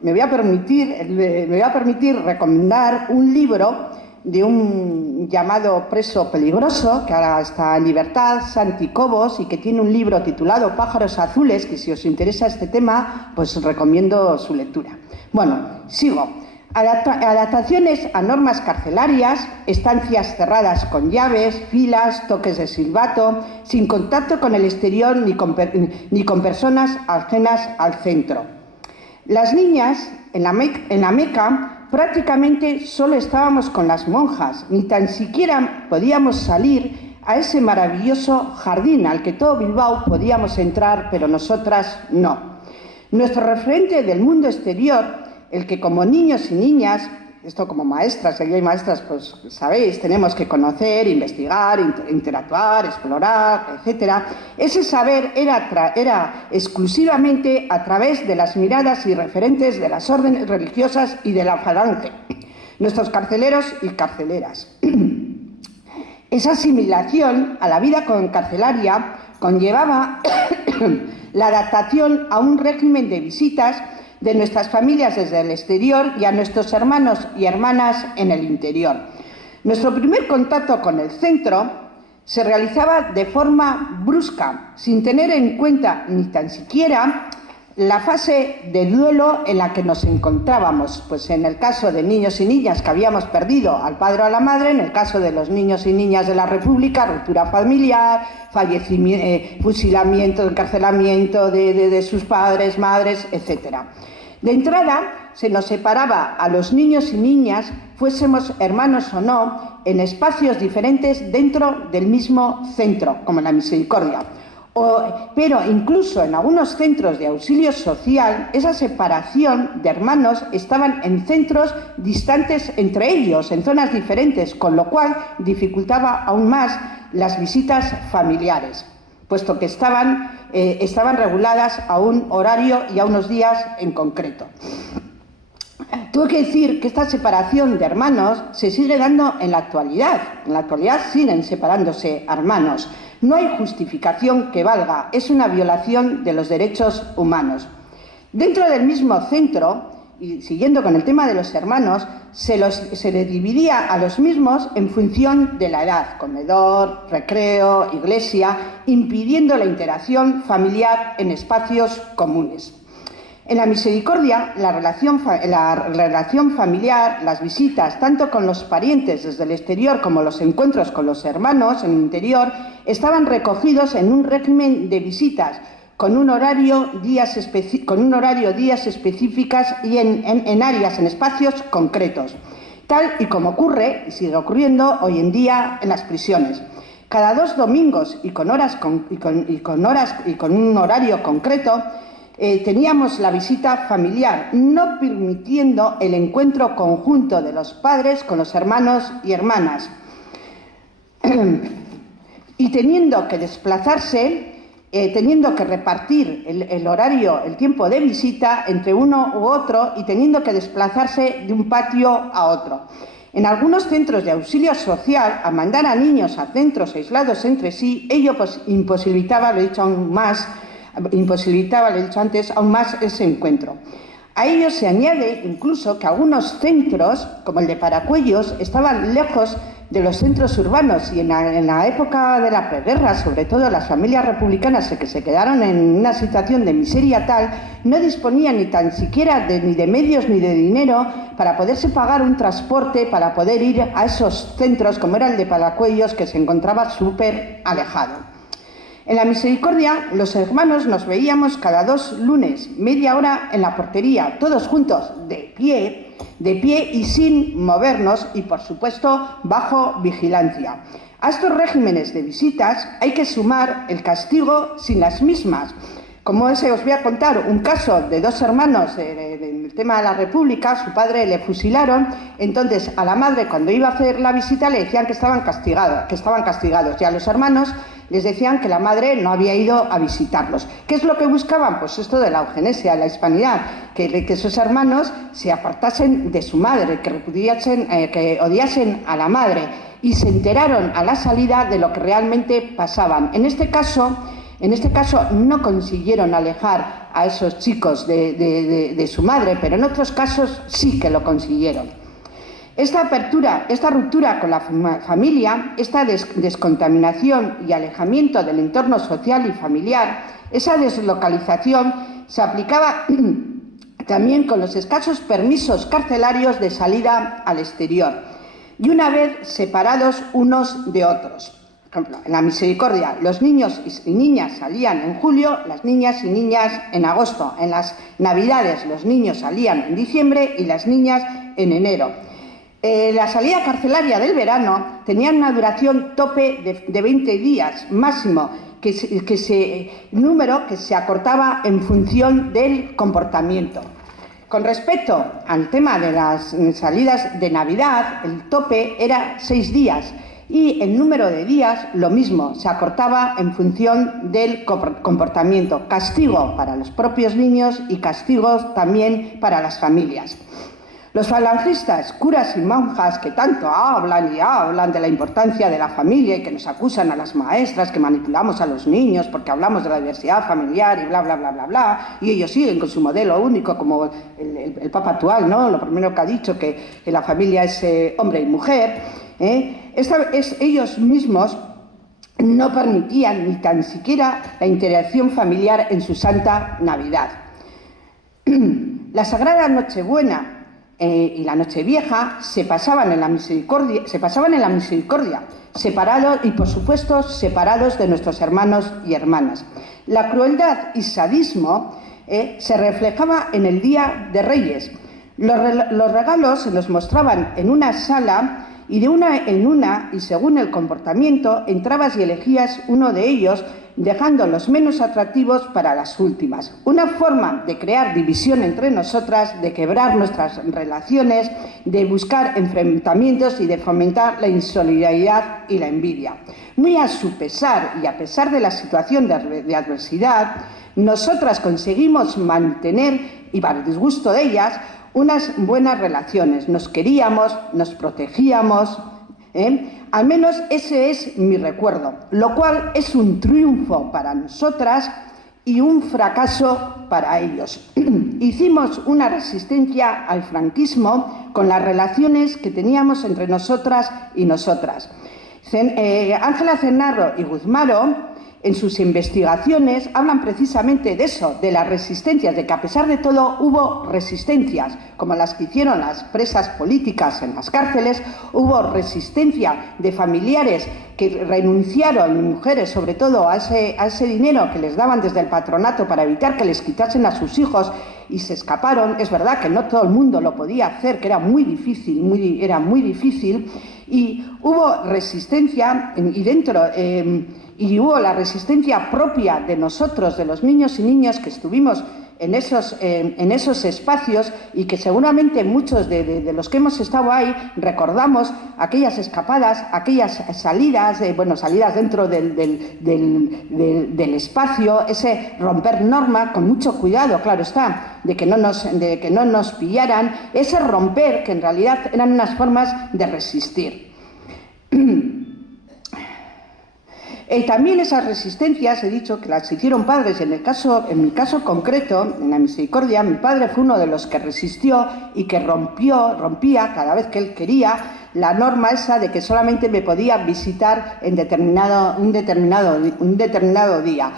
me voy a permitir recomendar un libro de un llamado preso peligroso, que ahora está en libertad, Santi Cobos, y que tiene un libro titulado Pájaros Azules, que si os interesa este tema, pues recomiendo su lectura. Bueno, sigo. Adaptaciones a normas carcelarias, estancias cerradas con llaves, filas, toques de silbato, sin contacto con el exterior ni con personas ajenas al centro. Las niñas en la Meca prácticamente solo estábamos con las monjas, ni tan siquiera podíamos salir a ese maravilloso jardín al que todo Bilbao podíamos entrar, pero nosotras no. Nuestro referente del mundo exterior, el que como niños y niñas, esto como maestras, y maestras, pues sabéis, tenemos que conocer, investigar, interactuar, explorar, etc. Ese saber era exclusivamente a través de las miradas y referentes de las órdenes religiosas y de la falange, nuestros carceleros y carceleras. Esa asimilación a la vida carcelaria conllevaba la adaptación a un régimen de visitas de nuestras familias desde el exterior y a nuestros hermanos y hermanas en el interior. Nuestro primer contacto con el centro se realizaba de forma brusca, sin tener en cuenta ni tan siquiera la fase de duelo en la que nos encontrábamos, pues en el caso de niños y niñas que habíamos perdido al padre o a la madre, en el caso de los niños y niñas de la República, ruptura familiar, fallecimiento, fusilamiento, encarcelamiento de sus padres, madres, etc. De entrada, se nos separaba a los niños y niñas, fuésemos hermanos o no, en espacios diferentes dentro del mismo centro, como en la Misericordia. Pero incluso en algunos centros de auxilio social, esa separación de hermanos estaban en centros distantes entre ellos, en zonas diferentes, con lo cual dificultaba aún más las visitas familiares, puesto que estaban reguladas a un horario y a unos días en concreto. Tengo que decir que esta separación de hermanos se sigue dando en la actualidad. En la actualidad siguen separándose hermanos. No hay justificación que valga, es una violación de los derechos humanos. Dentro del mismo centro, y siguiendo con el tema de los hermanos, se les dividía a los mismos en función de la edad, comedor, recreo, iglesia, impidiendo la interacción familiar en espacios comunes. En la Misericordia, la relación familiar, las visitas, tanto con los parientes desde el exterior como los encuentros con los hermanos en el interior, estaban recogidos en un régimen de visitas, con un horario, días específicas y en áreas, en espacios concretos, tal y como ocurre y sigue ocurriendo hoy en día en las prisiones. Cada 2 domingos y con un horario concreto, teníamos la visita familiar, no permitiendo el encuentro conjunto de los padres con los hermanos y hermanas, y teniendo que desplazarse, teniendo que repartir el horario, el tiempo de visita entre uno u otro y teniendo que desplazarse de un patio a otro. En algunos centros de auxilio social, al mandar a niños a centros aislados entre sí, ello pues imposibilitaba, lo he dicho antes, aún más ese encuentro. A ello se añade incluso que algunos centros, como el de Paracuellos, estaban lejos de los centros urbanos y en la época de la preguerra, sobre todo las familias republicanas que se quedaron en una situación de miseria tal, no disponían ni tan siquiera ni de medios ni de dinero para poderse pagar un transporte para poder ir a esos centros, como era el de Paracuellos, que se encontraba súper alejado. En la Misericordia, los hermanos nos veíamos cada 2 lunes, media hora en la portería, todos juntos, de pie y sin movernos y, por supuesto, bajo vigilancia. A estos regímenes de visitas hay que sumar el castigo sin las mismas. Como ese, os voy a contar un caso de 2 hermanos del tema de la República. Su padre le fusilaron, entonces a la madre cuando iba a hacer la visita le decían que estaban castigados y a los hermanos les decían que la madre no había ido a visitarlos. ¿Qué es lo que buscaban? Pues esto de la eugenesia, la hispanidad, que esos hermanos se apartasen de su madre, que odiasen a la madre, y se enteraron a la salida de lo que realmente pasaban. En este caso no consiguieron alejar a esos chicos de su madre, pero en otros casos sí que lo consiguieron. Esta ruptura con la familia, esta descontaminación y alejamiento del entorno social y familiar, esa deslocalización se aplicaba también con los escasos permisos carcelarios de salida al exterior y una vez separados unos de otros. Por ejemplo, en la Misericordia, los niños y niñas salían en julio, las niñas y niñas en agosto. En las Navidades, los niños salían en diciembre y las niñas en enero. La salida carcelaria del verano tenía una duración tope de 20 días máximo, número que se acortaba en función del comportamiento. Con respecto al tema de las salidas de Navidad, el tope era 6 días y el número de días lo mismo, se acortaba en función del comportamiento. Castigo para los propios niños y castigos también para las familias. Los falangistas, curas y monjas que tanto hablan y hablan de la importancia de la familia y que nos acusan a las maestras que manipulamos a los niños porque hablamos de la diversidad familiar y bla, bla, bla, bla, bla, y ellos siguen con su modelo único como el Papa actual, ¿no? Lo primero que ha dicho, que la familia es hombre y mujer, ellos mismos no permitían ni tan siquiera la interacción familiar en su Santa Navidad. La Sagrada Nochebuena y la Nochevieja se pasaban en la misericordia, separados y, por supuesto, separados de nuestros hermanos y hermanas. La crueldad y sadismo se reflejaba en el Día de Reyes. Los regalos se nos mostraban en una sala y de una en una, y según el comportamiento, entrabas y elegías uno de ellos, dejando los menos atractivos para las últimas. Una forma de crear división entre nosotras, de quebrar nuestras relaciones, de buscar enfrentamientos y de fomentar la insolidaridad y la envidia. Muy a su pesar y a pesar de la situación de adversidad, nosotras conseguimos mantener, y para el disgusto de ellas, unas buenas relaciones. Nos queríamos, nos protegíamos, Al menos ese es mi recuerdo, lo cual es un triunfo para nosotras y un fracaso para ellos. Hicimos una resistencia al franquismo con las relaciones que teníamos entre nosotras y nosotras. Ángela Cenarro y Guzmaro, en sus investigaciones, hablan precisamente de eso, de las resistencias, de que a pesar de todo hubo resistencias, como las que hicieron las presas políticas en las cárceles, hubo resistencia de familiares que renunciaron, mujeres sobre todo, a ese dinero que les daban desde el patronato para evitar que les quitasen a sus hijos y se escaparon. Es verdad que no todo el mundo lo podía hacer, que era muy difícil, y hubo resistencia y hubo la resistencia propia de nosotros, de los niños y niñas que estuvimos en esos espacios, y que seguramente muchos de los que hemos estado ahí recordamos aquellas escapadas, aquellas salidas, salidas dentro del espacio, ese romper norma con mucho cuidado, claro está, de que no nos pillaran, ese romper que en realidad eran unas formas de resistir. Y también esas resistencias, he dicho que las hicieron padres. En mi caso concreto, en la Misericordia, mi padre fue uno de los que resistió y que rompía cada vez que él quería la norma esa de que solamente me podía visitar en un determinado día.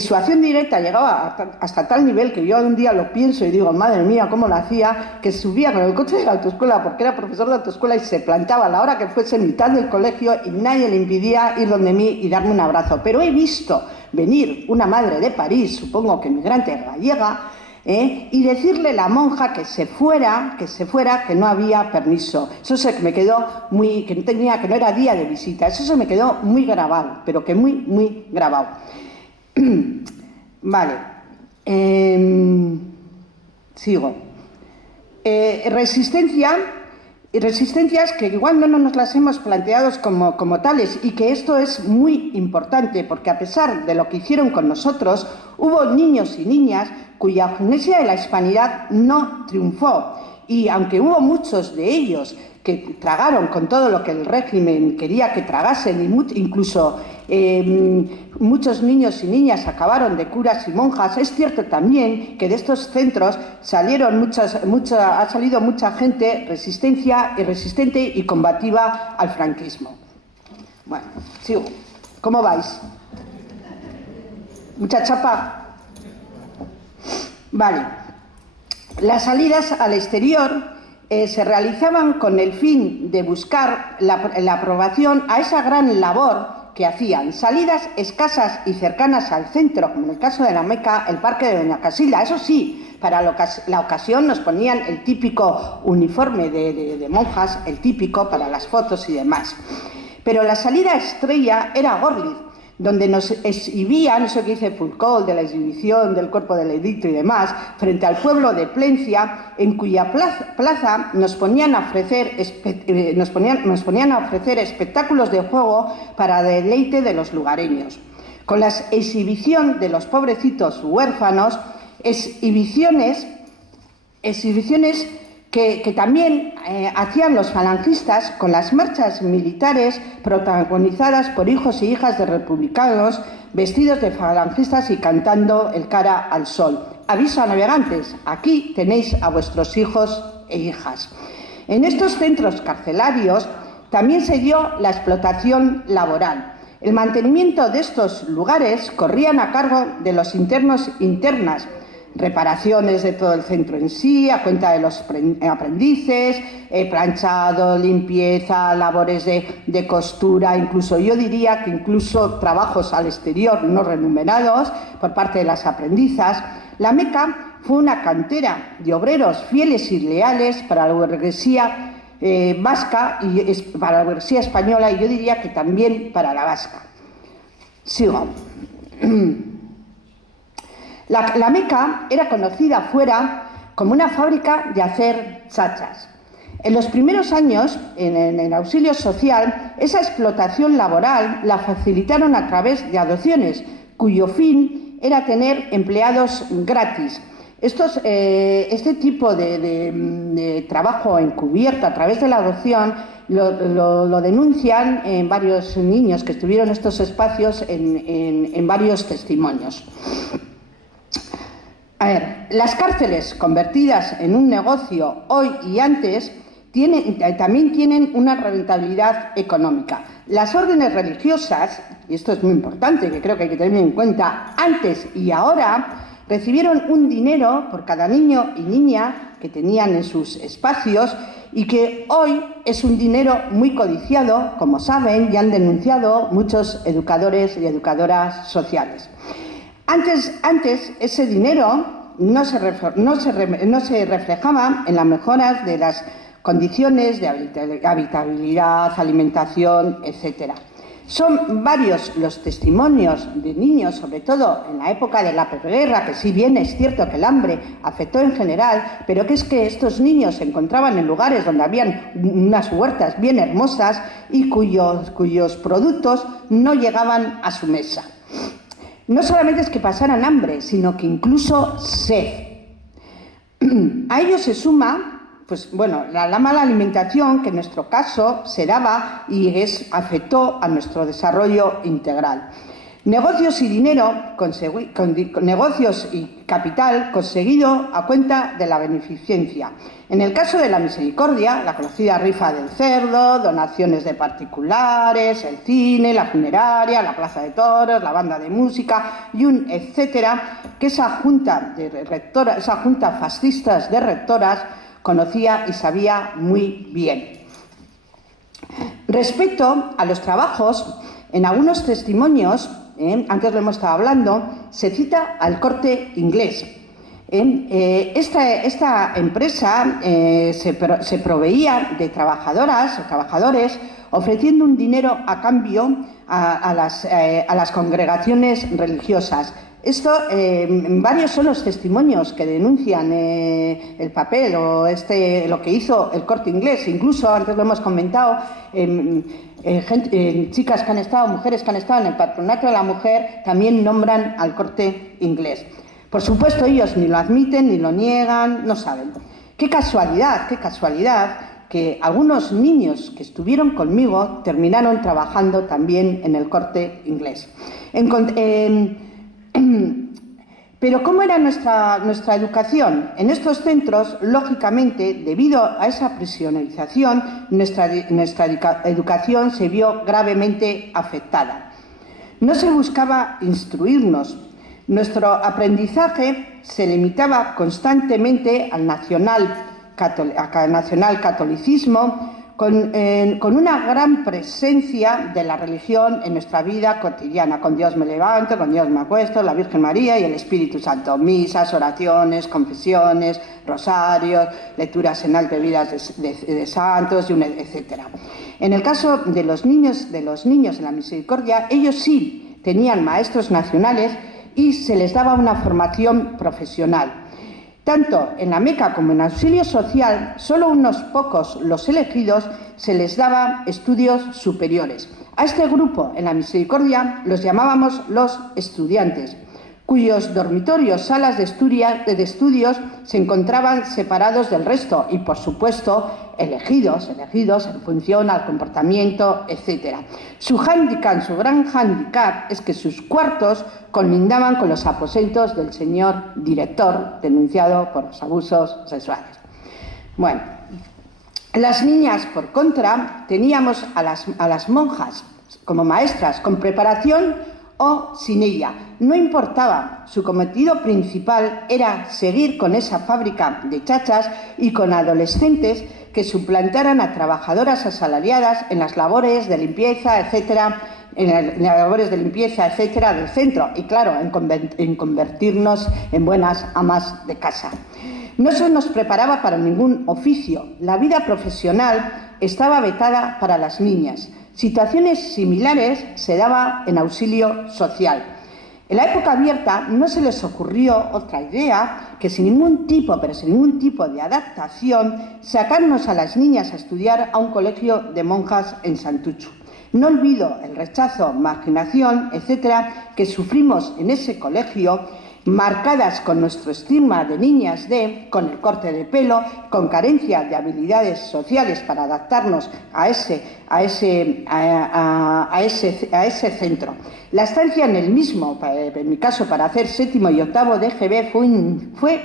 Su acción directa llegaba hasta tal nivel que yo un día lo pienso y digo, madre mía, cómo lo hacía, que subía con el coche de la autoescuela, porque era profesor de autoescuela, y se plantaba a la hora que fuese en mitad del colegio y nadie le impedía ir donde mí y darme un abrazo. Pero he visto venir una madre de París, supongo que migrante gallega, y decirle a la monja que se fuera, que no había permiso. Eso se me quedó que no era día de visita. Eso se me quedó muy grabado, pero que muy, muy grabado. Vale, sigo. Resistencia Y resistencias que igual no nos las hemos planteado como tales, y que esto es muy importante, porque a pesar de lo que hicieron con nosotros, hubo niños y niñas cuya eugenesia de la hispanidad no triunfó. Y aunque hubo muchos de ellos que tragaron con todo lo que el régimen quería que tragasen, y incluso muchos niños y niñas acabaron de curas y monjas, es cierto también que de estos centros ha salido mucha gente resistente y combativa al franquismo. Bueno, sigo. ¿Cómo vais? ¿Mucha chapa? Vale. Las salidas al exterior se realizaban con el fin de buscar la aprobación a esa gran labor que hacían. Salidas escasas y cercanas al centro, como en el caso de la Meca, el Parque de Doña Casilda. Eso sí, para la ocasión nos ponían el típico uniforme de monjas, el típico para las fotos y demás. Pero la salida estrella era Gorliz, donde nos exhibían, eso que dice Foucault, de la exhibición del cuerpo del edicto y demás, frente al pueblo de Plencia, en cuya plaza nos ponían a ofrecer espectáculos de juego para deleite de los lugareños. Con la exhibición de los pobrecitos huérfanos, exhibiciones que también hacían los falangistas con las marchas militares protagonizadas por hijos y hijas de republicanos vestidos de falangistas y cantando el cara al sol. Aviso a navegantes, aquí tenéis a vuestros hijos e hijas. En estos centros carcelarios también se dio la explotación laboral. El mantenimiento de estos lugares corrían a cargo de los internos internas, reparaciones de todo el centro en sí, a cuenta de los aprendices, planchado, limpieza, labores de costura, incluso yo diría que incluso trabajos al exterior no remunerados por parte de las aprendizas. La Meca fue una cantera de obreros fieles y leales para la burguesía vasca y para la burguesía española, y yo diría que también para la vasca. Sigo. La Meca era conocida fuera como una fábrica de hacer chachas. En los primeros años, en el auxilio social, esa explotación laboral la facilitaron a través de adopciones, cuyo fin era tener empleados gratis. Este tipo de trabajo encubierto a través de la adopción lo denuncian en varios niños que estuvieron en estos espacios en varios testimonios. A ver, las cárceles convertidas en un negocio hoy y antes también tienen una rentabilidad económica. Las órdenes religiosas, y esto es muy importante, que creo que hay que tener en cuenta, antes y ahora, recibieron un dinero por cada niño y niña que tenían en sus espacios, y que hoy es un dinero muy codiciado, como saben, y han denunciado muchos educadores y educadoras sociales. Antes ese dinero no se reflejaba en las mejoras de las condiciones de habitabilidad, alimentación, etc. Son varios los testimonios de niños, sobre todo en la época de la posguerra, que si bien es cierto que el hambre afectó en general, pero que es que estos niños se encontraban en lugares donde habían unas huertas bien hermosas y cuyos productos no llegaban a su mesa. No solamente es que pasaran hambre, sino que incluso sed. A ello se suma, pues bueno, la mala alimentación que en nuestro caso se daba y afectó a nuestro desarrollo integral. Negocios y dinero, negocios y capital conseguido a cuenta de la beneficencia. En el caso de la misericordia, la conocida rifa del cerdo, donaciones de particulares, el cine, la funeraria, la plaza de toros, la banda de música y un etcétera, que esa junta fascistas de rectoras conocía y sabía muy bien. Respecto a los trabajos, en algunos testimonios, antes lo hemos estado hablando, se cita al Corte Inglés. Esta empresa se proveía de trabajadoras o trabajadores ofreciendo un dinero a cambio a las congregaciones religiosas. Varios son los testimonios que denuncian el papel o lo que hizo el Corte Inglés. Incluso, antes lo hemos comentado, chicas que han estado, mujeres que han estado en el Patronato de la Mujer, también nombran al Corte Inglés. Por supuesto, ellos ni lo admiten, ni lo niegan, no saben. Qué casualidad que algunos niños que estuvieron conmigo terminaron trabajando también en el Corte Inglés. Pero ¿cómo era nuestra educación? En estos centros, lógicamente, debido a esa prisionerización, nuestra educación se vio gravemente afectada. No se buscaba instruirnos. Nuestro aprendizaje se limitaba constantemente al nacionalcatolicismo, con una gran presencia de la religión en nuestra vida cotidiana. Con Dios me levanto, con Dios me acuesto, la Virgen María y el Espíritu Santo. Misas, oraciones, confesiones, rosarios, lecturas en alto de vidas de santos, etc. En el caso de los niños de la Misericordia, ellos sí tenían maestros nacionales y se les daba una formación profesional. Tanto en la Meca como en Auxilio Social, solo unos pocos, los elegidos, se les daba estudios superiores. A este grupo, en la Misericordia, los llamábamos los estudiantes, cuyos dormitorios, salas de estudios, se encontraban separados del resto y, por supuesto, elegidos en función al comportamiento, etc. Su gran hándicap es que sus cuartos colindaban con los aposentos del señor director, denunciado por los abusos sexuales. Bueno, las niñas, por contra, teníamos a las monjas como maestras con preparación o sin ella. No importaba, su cometido principal era seguir con esa fábrica de chachas y con adolescentes que suplantaran a trabajadoras asalariadas en las labores de limpieza, etcétera, del centro y, claro, en convertirnos en buenas amas de casa. No se nos preparaba para ningún oficio. La vida profesional estaba vetada para las niñas. Situaciones similares se daba en Auxilio Social. En la época abierta no se les ocurrió otra idea que sin ningún tipo de adaptación, sacarnos a las niñas a estudiar a un colegio de monjas en Santuchu. No olvido el rechazo, marginación, etcétera, que sufrimos en ese colegio, marcadas con nuestro estigma de niñas con el corte de pelo, con carencia de habilidades sociales para adaptarnos a ese centro. La estancia en el mismo, en mi caso para hacer 7º y 8º de EGB, fue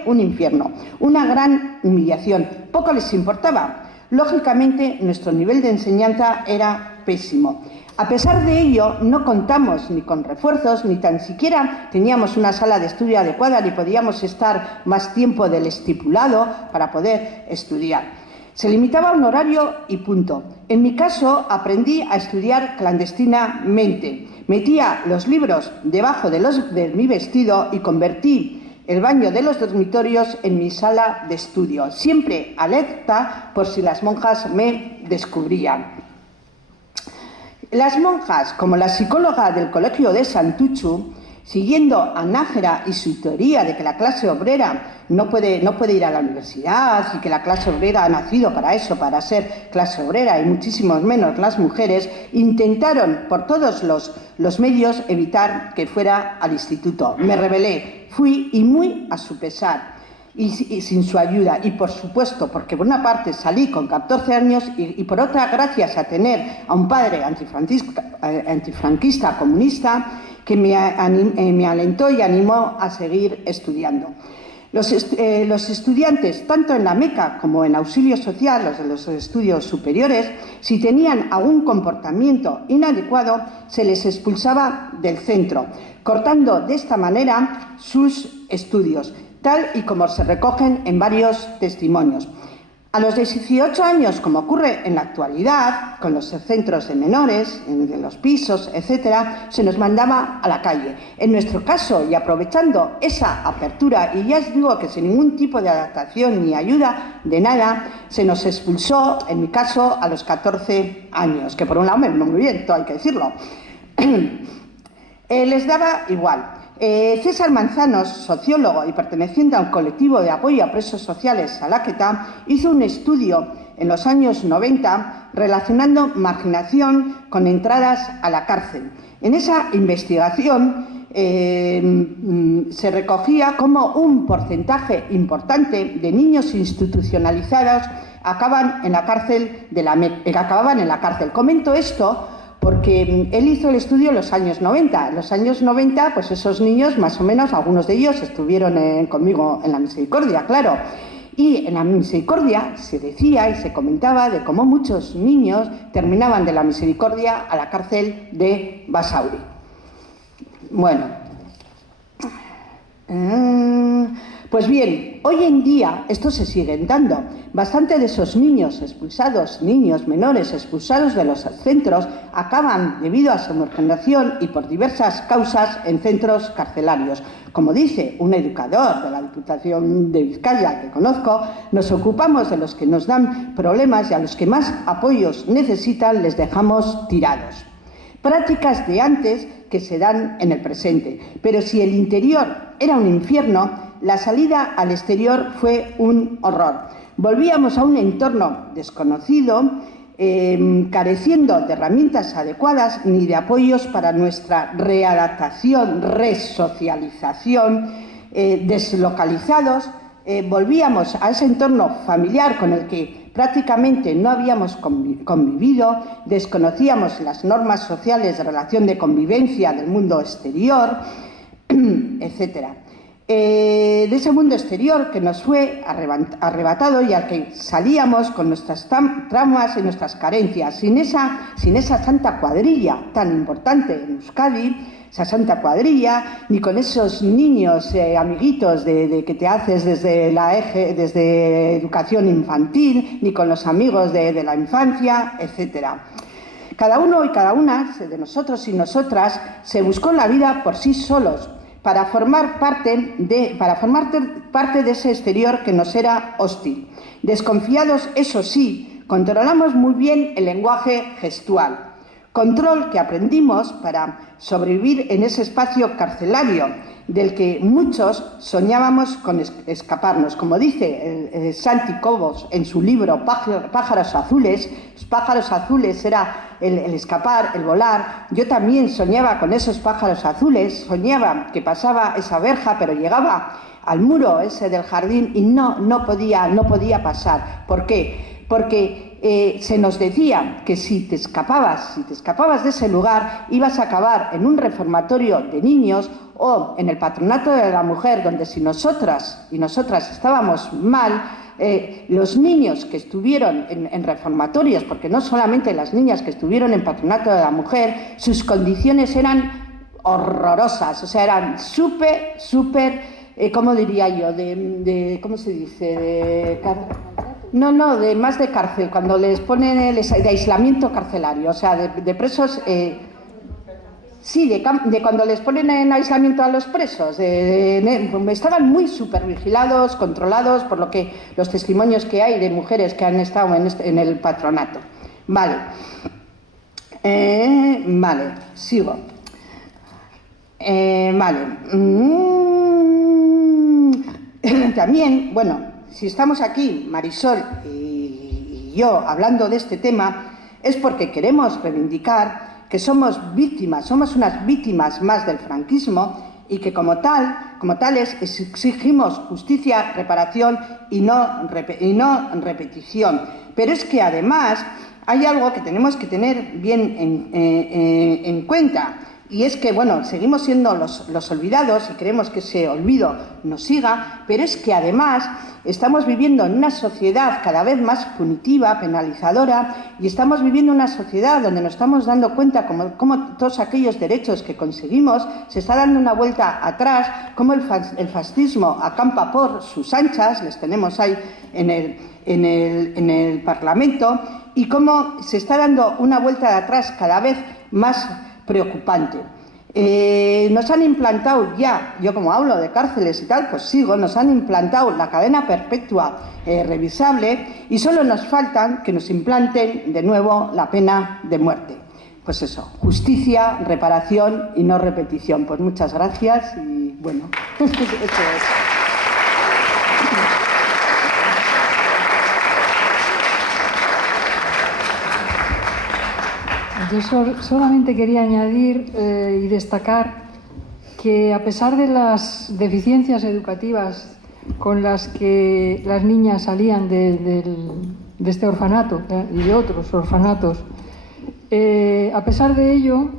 un infierno, una gran humillación. Poco les importaba. Lógicamente, nuestro nivel de enseñanza era pésimo. A pesar de ello, no contamos ni con refuerzos, ni tan siquiera teníamos una sala de estudio adecuada, ni podíamos estar más tiempo del estipulado para poder estudiar. Se limitaba a un horario y punto. En mi caso, aprendí a estudiar clandestinamente. Metía los libros debajo de mi vestido y convertí el baño de los dormitorios en mi sala de estudio, siempre alerta por si las monjas me descubrían. Las monjas, como la psicóloga del colegio de Santuchu, siguiendo a Nájera y su teoría de que la clase obrera no puede ir a la universidad y que la clase obrera ha nacido para eso, para ser clase obrera y muchísimo menos las mujeres, intentaron por todos los medios evitar que fuera al instituto. Me rebelé, fui y muy a su pesar. Y sin su ayuda, y por supuesto, porque por una parte salí con 14 años y por otra, gracias a tener a un padre antifranquista, comunista, que me alentó y animó a seguir estudiando. Los estudiantes, tanto en la Meca como en Auxilio Social, los de los estudios superiores, si tenían algún comportamiento inadecuado, se les expulsaba del centro, cortando de esta manera sus estudios, tal y como se recogen en varios testimonios. A los 18 años, como ocurre en la actualidad, con los centros de menores, de los pisos, etcétera, se nos mandaba a la calle. En nuestro caso, y aprovechando esa apertura, y ya os digo que sin ningún tipo de adaptación ni ayuda de nada, se nos expulsó, en mi caso, a los 14 años, que por un lado me vino muy bien, todo hay que decirlo. Les daba igual. César Manzanos, sociólogo y perteneciente al colectivo de apoyo a presos sociales Salaqueta, hizo un estudio en los años 90 relacionando marginación con entradas a la cárcel. En esa investigación se recogía cómo un porcentaje importante de niños institucionalizados acababan en la cárcel. Comento esto porque él hizo el estudio en los años 90. En los años 90, pues esos niños, más o menos, algunos de ellos estuvieron conmigo en la Misericordia, claro. Y en la Misericordia se decía y se comentaba de cómo muchos niños terminaban de la Misericordia a la cárcel de Basauri. Bueno, pues bien, hoy en día esto se sigue dando. Bastante de esos niños expulsados, niños menores expulsados de los centros, acaban, debido a su marginación y por diversas causas, en centros carcelarios. Como dice un educador de la Diputación de Vizcaya que conozco, nos ocupamos de los que nos dan problemas y a los que más apoyos necesitan les dejamos tirados. Prácticas de antes que se dan en el presente. Pero si el interior era un infierno, la salida al exterior fue un horror. Volvíamos a un entorno desconocido, careciendo de herramientas adecuadas ni de apoyos para nuestra readaptación, resocialización, deslocalizados. Volvíamos a ese entorno familiar con el que prácticamente no habíamos convivido, desconocíamos las normas sociales de relación de convivencia del mundo exterior, etcétera. De ese mundo exterior que nos fue arrebatado y al que salíamos con nuestras traumas y nuestras carencias, sin esa santa cuadrilla tan importante en Euskadi, esa santa cuadrilla, ni con esos niños amiguitos que te haces desde educación infantil, ni con los amigos de la infancia, etcétera. Cada uno y cada una de nosotros y nosotras se buscó la vida por sí solos, para formar parte de ese exterior que nos era hostil. Desconfiados, eso sí, controlamos muy bien el lenguaje gestual. Control que aprendimos para sobrevivir en ese espacio carcelario del que muchos soñábamos con escaparnos. Como dice Santi Cobos en su libro Pájaros Azules, los pájaros azules era el escapar, el volar. Yo también soñaba con esos pájaros azules, soñaba que pasaba esa verja, pero llegaba al muro ese del jardín y no podía pasar. ¿Por qué? Porque se nos decía que si te escapabas de ese lugar, ibas a acabar en un reformatorio de niños o en el patronato de la mujer, donde si nosotras y nosotras estábamos mal, los niños que estuvieron en reformatorios, porque no solamente las niñas que estuvieron en patronato de la mujer, sus condiciones eran horrorosas, o sea, eran súper, ¿cómo diría yo? ¿Cómo se dice? De más de cárcel, cuando les ponen de aislamiento carcelario, o sea, de presos. Sí, de cuando les ponen en aislamiento a los presos. Estaban muy supervigilados, controlados, por los testimonios que hay de mujeres que han estado en el patronato. Vale. Sigo. También, bueno, si estamos aquí, Marisol y yo, hablando de este tema, es porque queremos reivindicar que somos víctimas, somos unas víctimas más del franquismo y que como tales exigimos justicia, reparación y no repetición. Pero es que además hay algo que tenemos que tener bien en cuenta. Y es que, bueno, seguimos siendo los olvidados y queremos que ese olvido nos siga, pero es que además estamos viviendo en una sociedad cada vez más punitiva, penalizadora, y estamos viviendo una sociedad donde nos estamos dando cuenta cómo todos aquellos derechos que conseguimos se está dando una vuelta atrás, cómo el fascismo acampa por sus anchas, les tenemos ahí en el Parlamento, y cómo se está dando una vuelta de atrás cada vez más preocupante. Nos han implantado ya, yo como hablo de cárceles y tal, pues sigo, nos han implantado la cadena perpetua revisable y solo nos faltan que nos implanten de nuevo la pena de muerte. pues eso, justicia, reparación y no repetición. Pues muchas gracias y bueno, eso es. Yo solamente quería añadir y destacar que a pesar de las deficiencias educativas con las que las niñas salían de este orfanato y de otros orfanatos, a pesar de ello,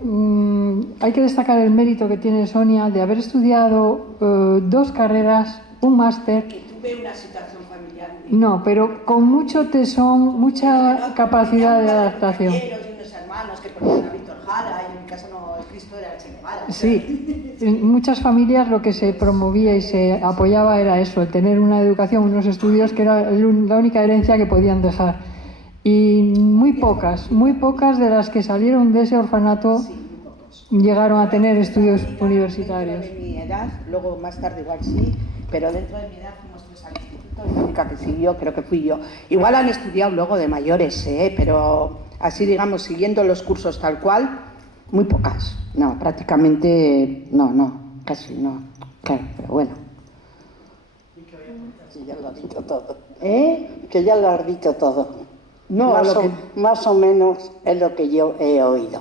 hay que destacar el mérito que tiene Sonia de haber estudiado 2 carreras, un máster. Que tuve una situación familiar. No, pero con mucho tesón, mucha capacidad de adaptación. Que ponían a Víctor Jara, y en mi casa no, el Cristo era el Che Guevara. Sí, en muchas familias lo que se promovía y se apoyaba era eso, el tener una educación, unos estudios que era la única herencia que podían dejar. Y muy pocas de las que salieron de ese orfanato llegaron a tener estudios universitarios. Dentro de mi edad, luego más tarde igual sí, pero dentro de mi edad fuimos 3 al instituto y la única que siguió creo que fui yo. Igual han estudiado luego de mayores, pero así digamos, siguiendo los cursos tal cual, muy pocas. No, prácticamente no, casi no. Claro, pero bueno. Sí, ya lo has dicho todo. Que ya lo has dicho todo. No, más o menos es lo que yo he oído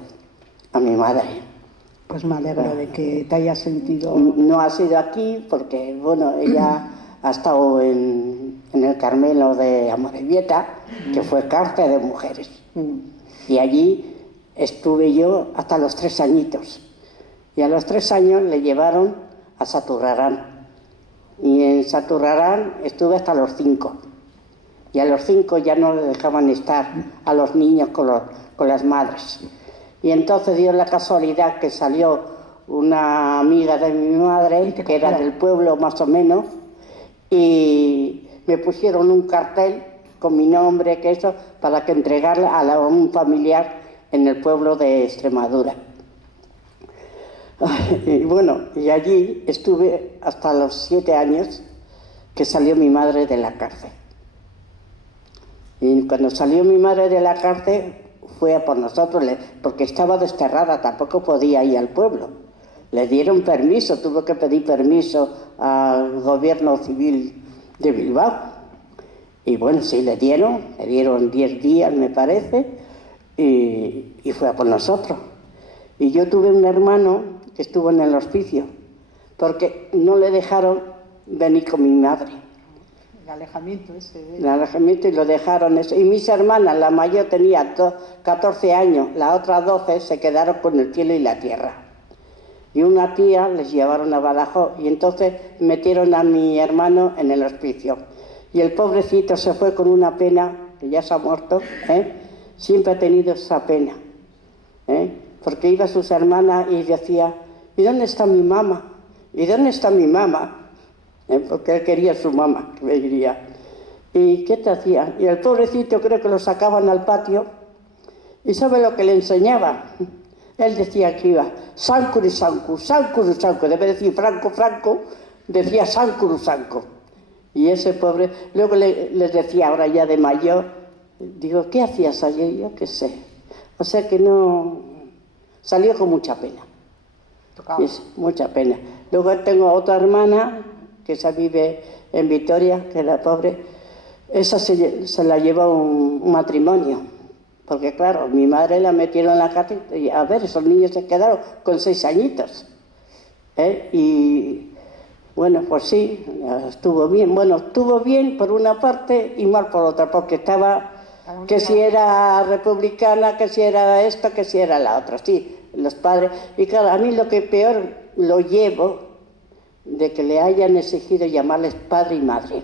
a mi madre. Pues me alegro de que te hayas sentido... No ha sido aquí porque, bueno, ella ha estado en el Carmelo de Amorebieta, que fue cárcel de mujeres. Y allí estuve yo hasta los 3 añitos. Y a los 3 años le llevaron a Saturrarán. Y en Saturrarán estuve hasta los 5. Y a los 5 ya no le dejaban estar a los niños con las madres. Y entonces dio la casualidad que salió una amiga de mi madre, que era del pueblo más o menos, y me pusieron un cartel con mi nombre, que eso, para que entregarla a un familiar en el pueblo de Extremadura. Y bueno, y allí estuve hasta los 7 años que salió mi madre de la cárcel. Y cuando salió mi madre de la cárcel fue a por nosotros, porque estaba desterrada, tampoco podía ir al pueblo. Le dieron permiso, tuvo que pedir permiso al gobierno civil de Bilbao. Y bueno, sí, le dieron 10 días, me parece, y fue a por nosotros. Y yo tuve un hermano que estuvo en el hospicio, porque no le dejaron venir con mi madre. El alejamiento ese. El alejamiento, y lo dejaron eso. Y mis hermanas, la mayor tenía 14 años, la otra 12, se quedaron con el cielo y la tierra. Y una tía les llevaron a Badajoz, y entonces metieron a mi hermano en el hospicio. Y el pobrecito se fue con una pena, que ya se ha muerto, siempre ha tenido esa pena, porque iba a sus hermanas y decía, ¿y dónde está mi mamá? ¿Y dónde está mi mamá? Porque él quería a su mamá, que me diría. ¿Y qué te hacía? Y el pobrecito creo que lo sacaban al patio, y ¿sabe lo que le enseñaba? Él decía que iba, Sancuru Sancu, Sancuru Sancu, debe decir Franco, Franco, decía Sancuru Sancu. Y ese pobre, luego les decía, ahora ya de mayor, digo, ¿qué hacías allí? Yo qué sé. O sea que no, salió con mucha pena. Mucha pena. Luego tengo otra hermana, que esa vive en Vitoria, que la pobre, esa se la llevó un matrimonio. Porque claro, mi madre la metieron en la cárcel y a ver, esos niños se quedaron con 6 añitos. Y bueno, pues sí, estuvo bien. Bueno, estuvo bien por una parte y mal por otra, porque estaba, que si era republicana, que si era esta, que si era la otra, sí, los padres. Y claro, a mí lo que peor lo llevo de que le hayan exigido llamarles padre y madre.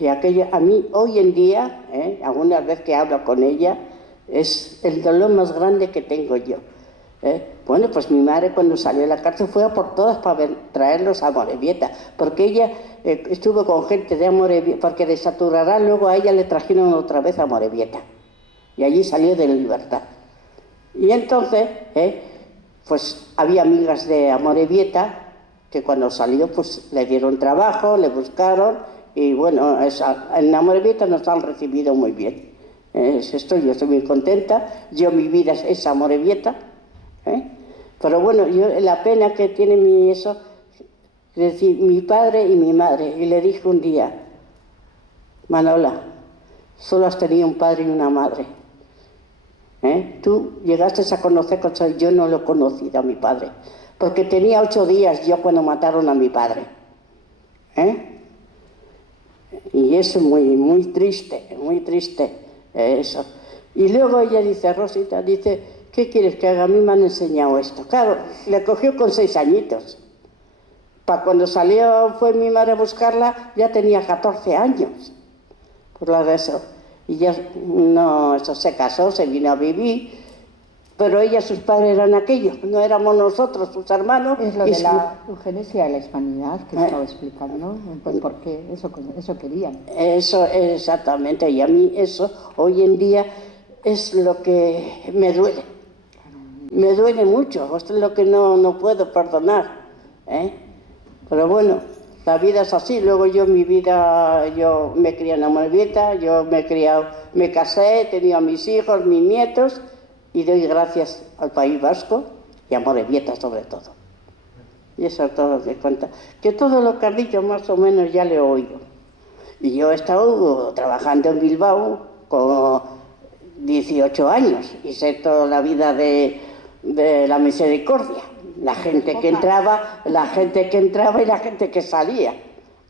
Y aquello, a mí hoy en día, algunas veces que hablo con ella, es el dolor más grande que tengo yo. Bueno, pues mi madre cuando salió de la cárcel fue a por todas para traerlos a Amorebieta, porque ella estuvo con gente de Amorebieta, porque de Saturrarán luego a ella le trajeron otra vez a Amorebieta, y allí salió de la libertad. Y entonces, pues había amigas de Amorebieta que cuando salió pues le dieron trabajo, le buscaron, y bueno, en Amorebieta nos han recibido muy bien. Yo estoy muy contenta. Mi vida es Amorebieta. Pero bueno, la pena que tiene es decir, mi padre y mi madre. Y le dije un día, Manola, solo has tenido un padre y una madre. Tú llegaste a conocer cosas, yo no lo he conocido a mi padre, porque tenía 8 días yo cuando mataron a mi padre. Y es muy triste eso. Y luego ella dice, Rosita, dice, ¿qué quieres que haga? A mí me han enseñado esto. Claro, le cogió con 6 añitos. Para cuando fue mi madre a buscarla, ya tenía 14 años. Por lo de eso. Y ya, eso se casó, se vino a vivir, pero sus padres eran aquellos, no éramos nosotros, sus hermanos. Es lo de la eugenesia de la hispanidad que estaba explicando, pues porque eso querían. Eso, exactamente, y a mí eso hoy en día es lo que me duele. Me duele mucho, esto es lo que no puedo perdonar. Pero bueno, la vida es así. Luego yo me crié en Amorebieta, me casé, he tenido a mis hijos, mis nietos, y doy gracias al País Vasco y a Amorebieta sobre todo. Y eso es todo lo que cuenta. Que todo lo que has dicho más o menos ya lo he oído. Y yo he estado trabajando en Bilbao con 18 años y sé toda la vida de la misericordia. La gente que entraba y la gente que salía.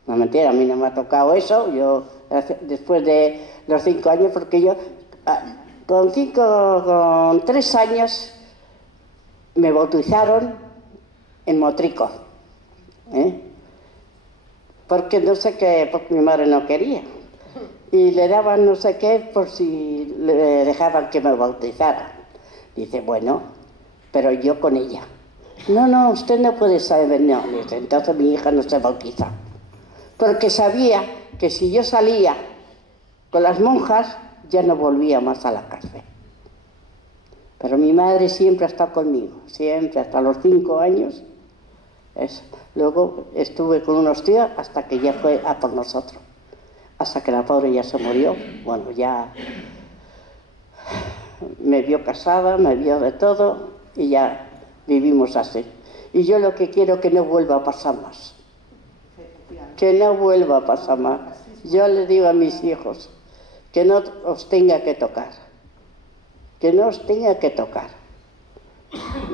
No, mentira, a mí no me ha tocado eso. Yo, después de los 5 años, porque yo con 3 años me bautizaron en Motrico. Porque no sé qué, porque mi madre no quería. Y le daban no sé qué por si le dejaban que me bautizara. Dice, bueno, pero yo con ella. No, usted no puede saber, no. Entonces mi hija no se bautiza. Porque sabía que si yo salía con las monjas, ya no volvía más a la cárcel. Pero mi madre siempre ha estado conmigo, siempre, hasta los 5 años. Luego estuve con unos tíos hasta que ya fue a por nosotros. Hasta que la pobre ya se murió. Bueno, ya me vio casada, me vio de todo y ya vivimos así. Y yo lo que quiero es que no vuelva a pasar más. Que no vuelva a pasar más. Yo le digo a mis hijos que no os tenga que tocar. Que no os tenga que tocar.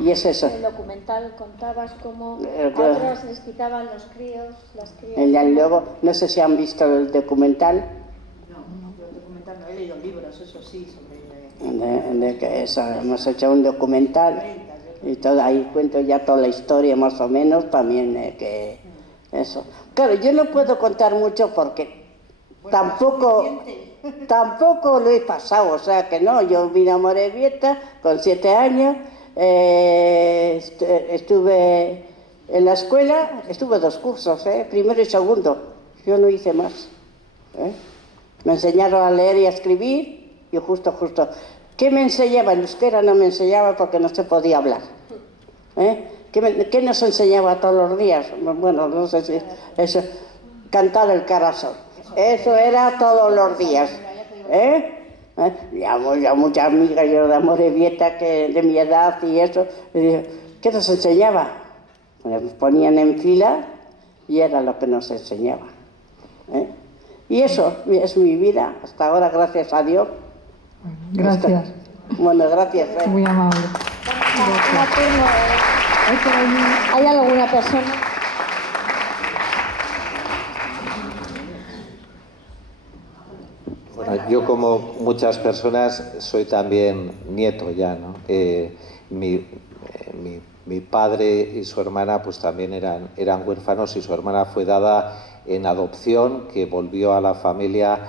Y es eso. En el documental contabas cómo a otros les quitaban los críos, las crías. Luego, no sé si han visto el documental. No, el documental no he leído libros, eso sí, sobre... Hemos hecho un documental y todo, ahí cuento ya toda la historia más o menos también que eso. Claro, yo no puedo contar mucho porque tampoco lo he pasado, o sea que no, yo vine a Amorebieta con 7 años, estuve en la escuela, estuve 2 cursos, primero y segundo, yo no hice más. Me enseñaron a leer y a escribir y justo. ¿Qué me enseñaba? En euskera no me enseñaba porque no se podía hablar. ¿Qué nos enseñaba todos los días? Bueno, no sé si eso, cantar el carasol. Eso era todos los días. Ya muchas amigas yo de Amorebieta que de mi edad y eso. ¿Qué nos enseñaba? Nos ponían en fila y era lo que nos enseñaba. Y eso es mi vida hasta ahora, gracias a Dios. Gracias. Bueno, gracias. Muy amable. ¿Hay alguna persona? Bueno, yo como muchas personas soy también nieto ya, ¿no? Mi padre y su hermana pues también eran huérfanos y su hermana fue dada en adopción, que volvió a la familia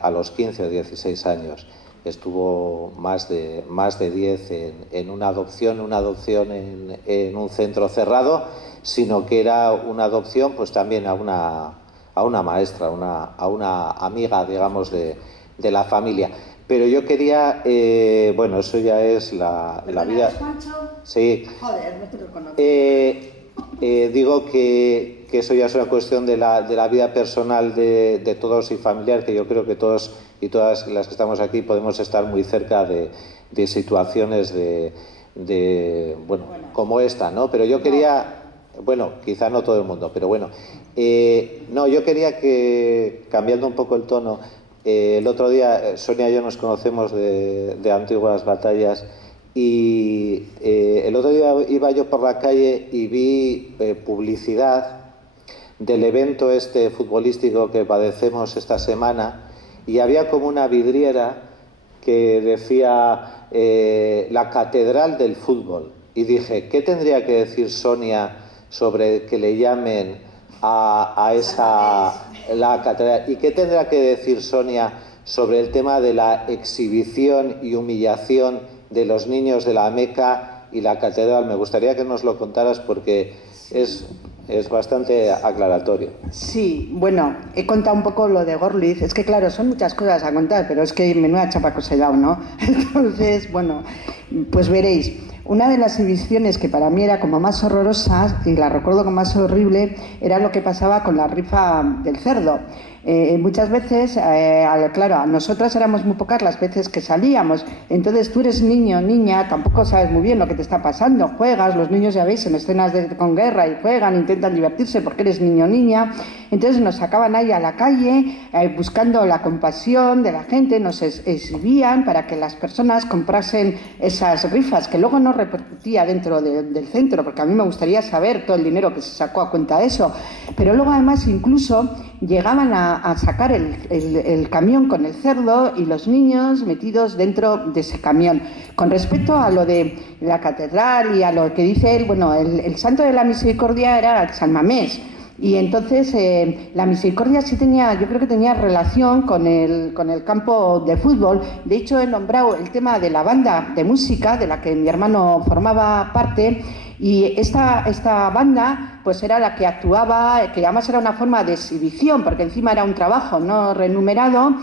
a los 15 o 16 años. Estuvo más de 10 en una adopción en un centro cerrado, sino que era una adopción pues también a una maestra, a una amiga, digamos, de la familia. Pero yo quería, bueno, eso ya es la vida... ¿Juancho? Sí. Joder, no te lo conozco. digo que eso ya es una cuestión de la vida personal de todos y familiar, que yo creo que todos y todas las que estamos aquí podemos estar muy cerca de situaciones bueno, como esta, ¿no? Pero yo quería, bueno, quizá no todo el mundo, pero bueno, no, yo quería que, cambiando un poco el tono, el otro día Sonia y yo nos conocemos de antiguas batallas y el otro día iba yo por la calle y vi publicidad del evento este futbolístico que padecemos esta semana y había como una vidriera que decía la catedral del fútbol y dije, ¿qué tendría que decir Sonia sobre que le llamen a esa la catedral? ¿Y qué tendrá que decir Sonia sobre el tema de la exhibición y humillación de los niños de la Meca y la catedral? Me gustaría que nos lo contaras porque es bastante aclaratorio. Sí, bueno, he contado un poco lo de Gorliz. Es que claro, son muchas cosas a contar, pero es que menuda chapa que os he dado, ¿no? Entonces, bueno, pues veréis. Una de las exhibiciones que para mí era como más horrorosa, y la recuerdo como más horrible, era lo que pasaba con la rifa del cerdo. Muchas veces, claro, nosotras éramos muy pocas las veces que salíamos, entonces tú eres niño, niña, tampoco sabes muy bien lo que te está pasando, juegas, los niños ya veis en escenas con guerra y juegan, intentan divertirse porque eres niño, niña, entonces nos sacaban ahí a la calle buscando la compasión de la gente, nos exhibían para que las personas comprasen esas rifas, que luego no repercutía dentro del centro, porque a mí me gustaría saber todo el dinero que se sacó a cuenta de eso, pero luego además incluso llegaban a sacar el camión con el cerdo y los niños metidos dentro de ese camión. Con respecto a lo de la catedral y a lo que dice él, bueno, el santo de la misericordia era San Mamés. Y entonces la misericordia sí tenía, yo creo que tenía relación con el campo de fútbol. De hecho, he nombrado el tema de la banda de música de la que mi hermano formaba parte. Y esta banda pues era la que actuaba, que además era una forma de exhibición, porque encima era un trabajo no remunerado,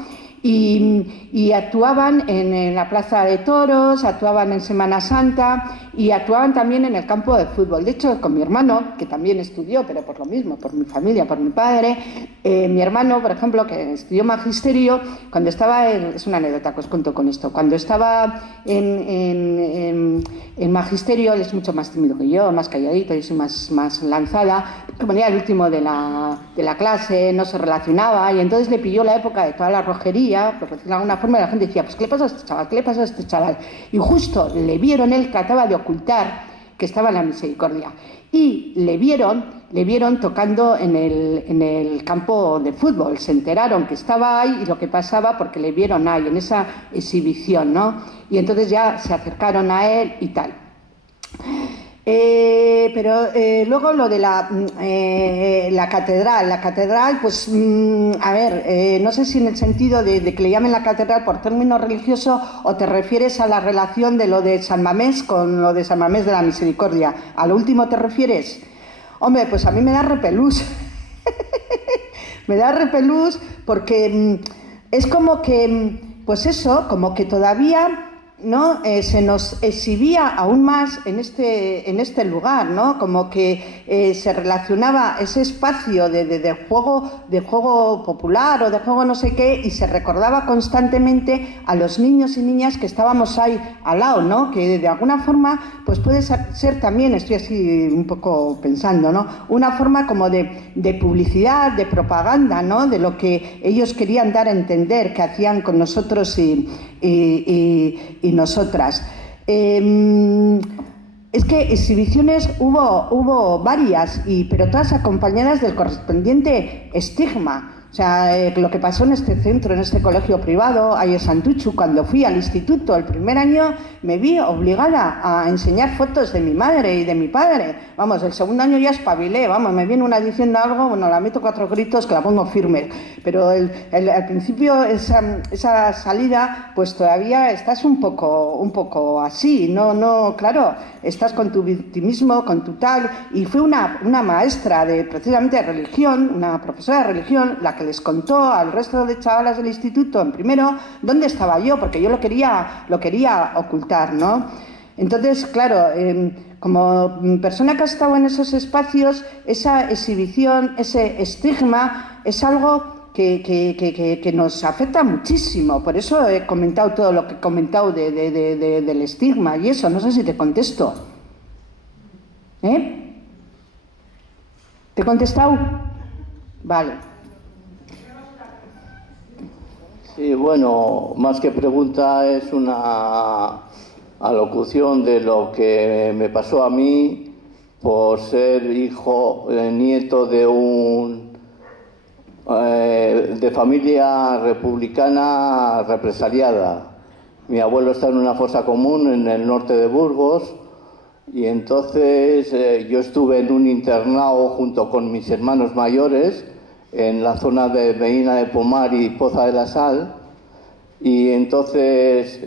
y actuaban en la Plaza de Toros, actuaban en Semana Santa y actuaban también en el campo de fútbol. De hecho, con mi hermano, que también estudió, pero por lo mismo, por mi familia, por mi padre, mi hermano, por ejemplo, que estudió magisterio, cuando estaba es una anécdota que os cuento con esto, cuando estaba en magisterio, él es mucho más tímido que yo, más calladito, yo soy más lanzada, como era el último de la clase, no se relacionaba, y entonces le pilló la época de toda la rojería, por decirlo de alguna forma, y la gente decía, pues ¿qué le pasa a este chaval? ¿Qué le pasa a este chaval? Y justo le vieron, él trataba de ocultar que estaba en la misericordia, y le vieron tocando en el campo de fútbol, se enteraron que estaba ahí y lo que pasaba porque le vieron ahí, en esa exhibición, ¿no? Y entonces ya se acercaron a él y tal. Pero luego lo de la catedral, pues a ver, no sé si en el sentido de que le llamen la catedral por término religioso o te refieres a la relación de lo de San Mamés con lo de San Mamés de la Misericordia. ¿A lo último te refieres? Hombre, pues a mí me da repelús. Me da repelús porque es como que, pues eso, como que todavía, ¿no? Se nos exhibía aún más en este lugar, ¿no? Como que se relacionaba ese espacio de juego popular o de juego no sé qué, y se recordaba constantemente a los niños y niñas que estábamos ahí al lado, ¿no? Que de alguna forma pues puede ser también, estoy así un poco pensando, ¿no? Una forma como de publicidad, de propaganda, ¿no? De lo que ellos querían dar a entender que hacían con nosotros y nosotras. Es que exhibiciones hubo varias, pero todas acompañadas del correspondiente estigma. O sea, lo que pasó en este centro, en este colegio privado, ahí en Santuchu, cuando fui al instituto el primer año, me vi obligada a enseñar fotos de mi madre y de mi padre. Vamos, el segundo año ya espabilé, vamos, me viene una diciendo algo, bueno, la meto 4 gritos que la pongo firme. Pero al principio esa salida, pues todavía estás un poco así, no, claro, estás con tu victimismo, con tu tal, y fue una maestra precisamente de religión, una profesora de religión, la que les contó al resto de chavalas del instituto en primero dónde estaba yo, porque yo lo quería ocultar, ¿no? Entonces, claro, como persona que ha estado en esos espacios, esa exhibición, ese estigma, es algo que nos afecta muchísimo. Por eso he comentado todo lo que he comentado del estigma y eso. No sé si te contesto. ¿Eh? ¿Te he contestado? Vale. Sí, bueno, más que pregunta es una alocución de lo que me pasó a mí por ser hijo, nieto de familia republicana represaliada. Mi abuelo está en una fosa común en el norte de Burgos y entonces yo estuve en un internado junto con mis hermanos mayores en la zona de Medina de Pomar y Poza de la Sal. Y entonces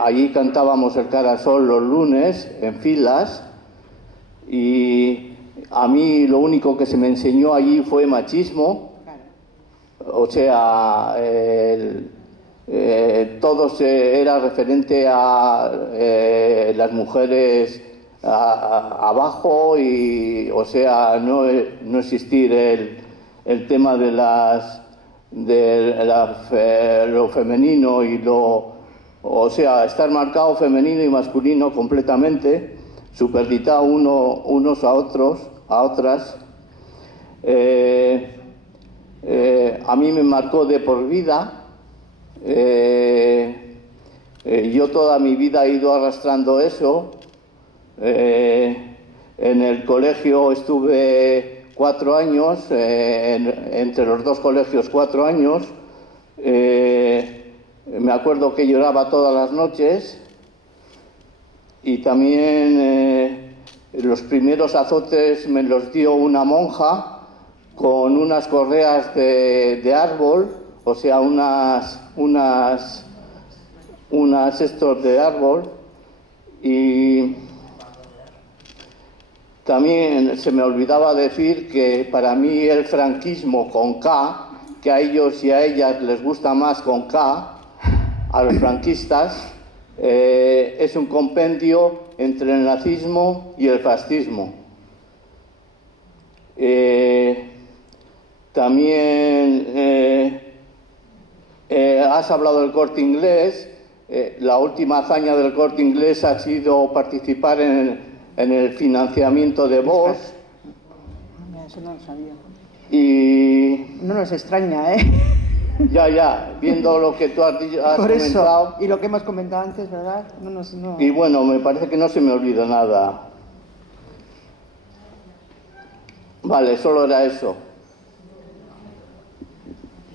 allí cantábamos el Carasol los lunes en filas y a mí lo único que se me enseñó allí fue machismo, o sea, todo era referente a las mujeres abajo y, o sea, no existir el tema de lo femenino y o sea, estar marcado femenino y masculino completamente, superditado unos a otras. A mí me marcó de por vida. Yo toda mi vida he ido arrastrando eso. En el colegio estuve 4 años, entre los dos colegios 4 años. Me acuerdo que lloraba todas las noches y también los primeros azotes me los dio una monja con unas correas de árbol, o sea, unas estos de árbol. Y también se me olvidaba decir que para mí el franquismo con K, que a ellos y a ellas les gusta más con K, a los franquistas, es un compendio entre el nazismo y el fascismo. También has hablado del Corte Inglés. La última hazaña del Corte Inglés ha sido participar en el financiamiento de Vox. Eso no lo sabía. Y no nos extraña, ¿eh? Ya, viendo lo que tú has Por comentado. Eso, y lo que hemos comentado antes, ¿verdad? No. Y bueno, me parece que no se me olvida nada. Vale, solo era eso.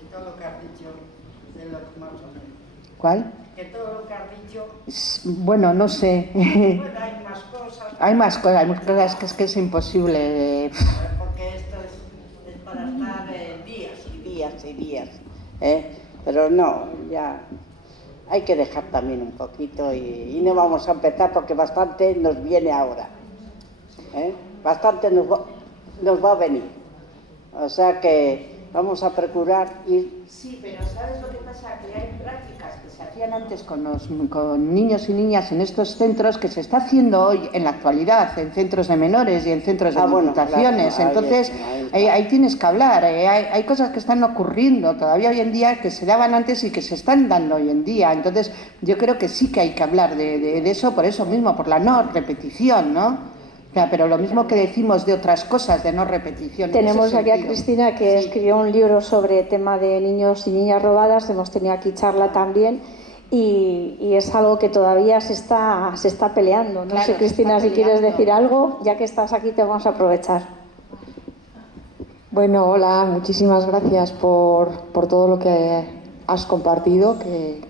Y todo lo que has dicho de los más o menos. ¿Cuál? Que todo lo que has dicho... Bueno, no sé. Bueno, hay más cosas. Hay más cosas que es imposible. Porque esto es para estar días y días y días. Pero no, ya hay que dejar también un poquito y no vamos a empezar porque bastante nos viene ahora. Bastante nos va a venir. O sea que vamos a procurar ir... Sí, pero ¿sabes lo que pasa? Que hay prácticas que se hacían antes con niños y niñas en estos centros que se está haciendo hoy en la actualidad, en centros de menores y en centros de diputaciones. Claro, entonces, ahí tienes que hablar. Hay cosas que están ocurriendo todavía hoy en día que se daban antes y que se están dando hoy en día. Entonces, yo creo que sí que hay que hablar de eso por eso mismo, por la no repetición, ¿no? O sea, pero lo mismo que decimos de otras cosas, de no repetición. Tenemos aquí a Cristina que escribió un libro sobre tema de niños y niñas robadas, hemos tenido aquí charla también y es algo que todavía se está peleando. No sé, Cristina, si quieres decir algo, ya que estás aquí te vamos a aprovechar. Bueno, hola, muchísimas gracias por todo lo que has compartido, que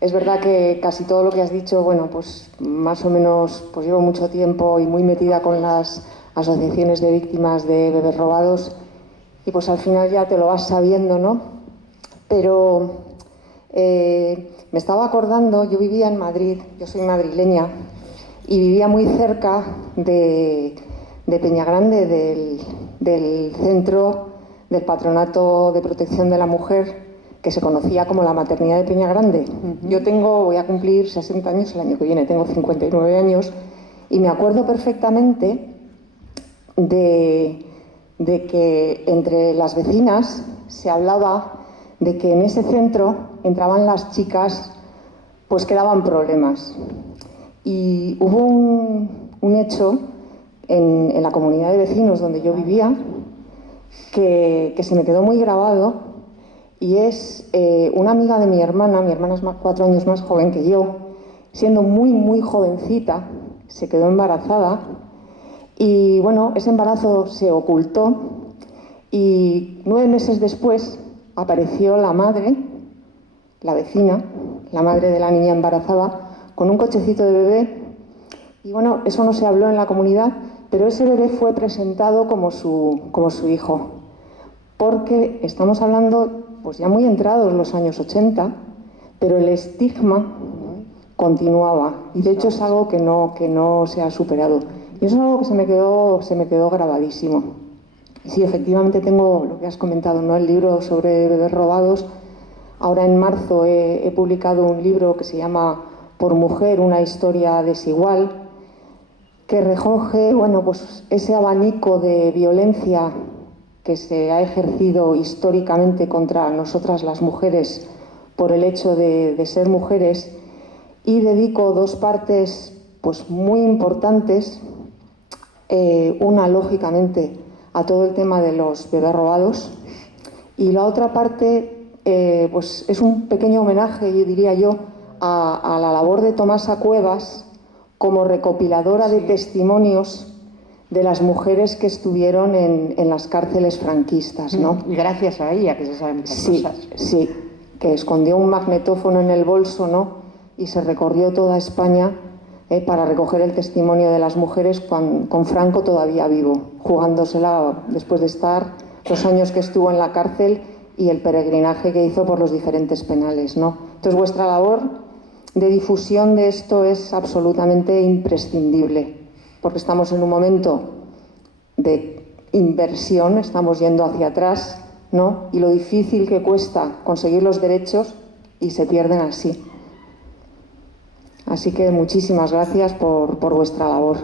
es verdad que casi todo lo que has dicho, bueno, pues más o menos pues llevo mucho tiempo y muy metida con las asociaciones de víctimas de bebés robados y pues al final ya te lo vas sabiendo, ¿no? Pero me estaba acordando, yo vivía en Madrid, yo soy madrileña y vivía muy cerca de Peñagrande, del centro del Patronato de Protección de la Mujer, que se conocía como la maternidad de Peñagrande. Yo voy a cumplir 60 años el año que viene, tengo 59 años, y me acuerdo perfectamente de que entre las vecinas se hablaba de que en ese centro entraban las chicas pues que daban problemas. Y hubo un hecho en la comunidad de vecinos donde yo vivía que se me quedó muy grabado, y es una amiga de mi hermana es 4 años más joven que yo, siendo muy, muy jovencita, se quedó embarazada y bueno, ese embarazo se ocultó y 9 meses después apareció la madre, la vecina, la madre de la niña embarazada, con un cochecito de bebé y bueno, eso no se habló en la comunidad, pero ese bebé fue presentado como su hijo, porque estamos hablando pues ya muy entrados los años 80, pero el estigma continuaba y de hecho es algo que no se ha superado. Y eso es algo que se me quedó grabadísimo. Y sí, efectivamente tengo lo que has comentado, ¿no? El libro sobre bebés robados. Ahora en marzo he publicado un libro que se llama Por mujer, una historia desigual, que recoge, bueno, pues ese abanico de violencia que se ha ejercido históricamente contra nosotras las mujeres por el hecho de ser mujeres, y dedico 2 partes pues muy importantes, una lógicamente a todo el tema de los bebés robados y la otra parte pues es un pequeño homenaje, yo diría yo, a la labor de Tomasa Cuevas como recopiladora de testimonios de las mujeres que estuvieron en las cárceles franquistas, ¿no? Y gracias a ella que se saben muchas cosas. Sí, que escondió un magnetófono en el bolso, ¿no? Y se recorrió toda España para recoger el testimonio de las mujeres con Franco todavía vivo, jugándosela después de estar los años que estuvo en la cárcel y el peregrinaje que hizo por los diferentes penales, ¿no? Entonces vuestra labor de difusión de esto es absolutamente imprescindible, porque estamos en un momento de inversión, estamos yendo hacia atrás, ¿no? Y lo difícil que cuesta conseguir los derechos y se pierden así. Así que muchísimas gracias por vuestra labor.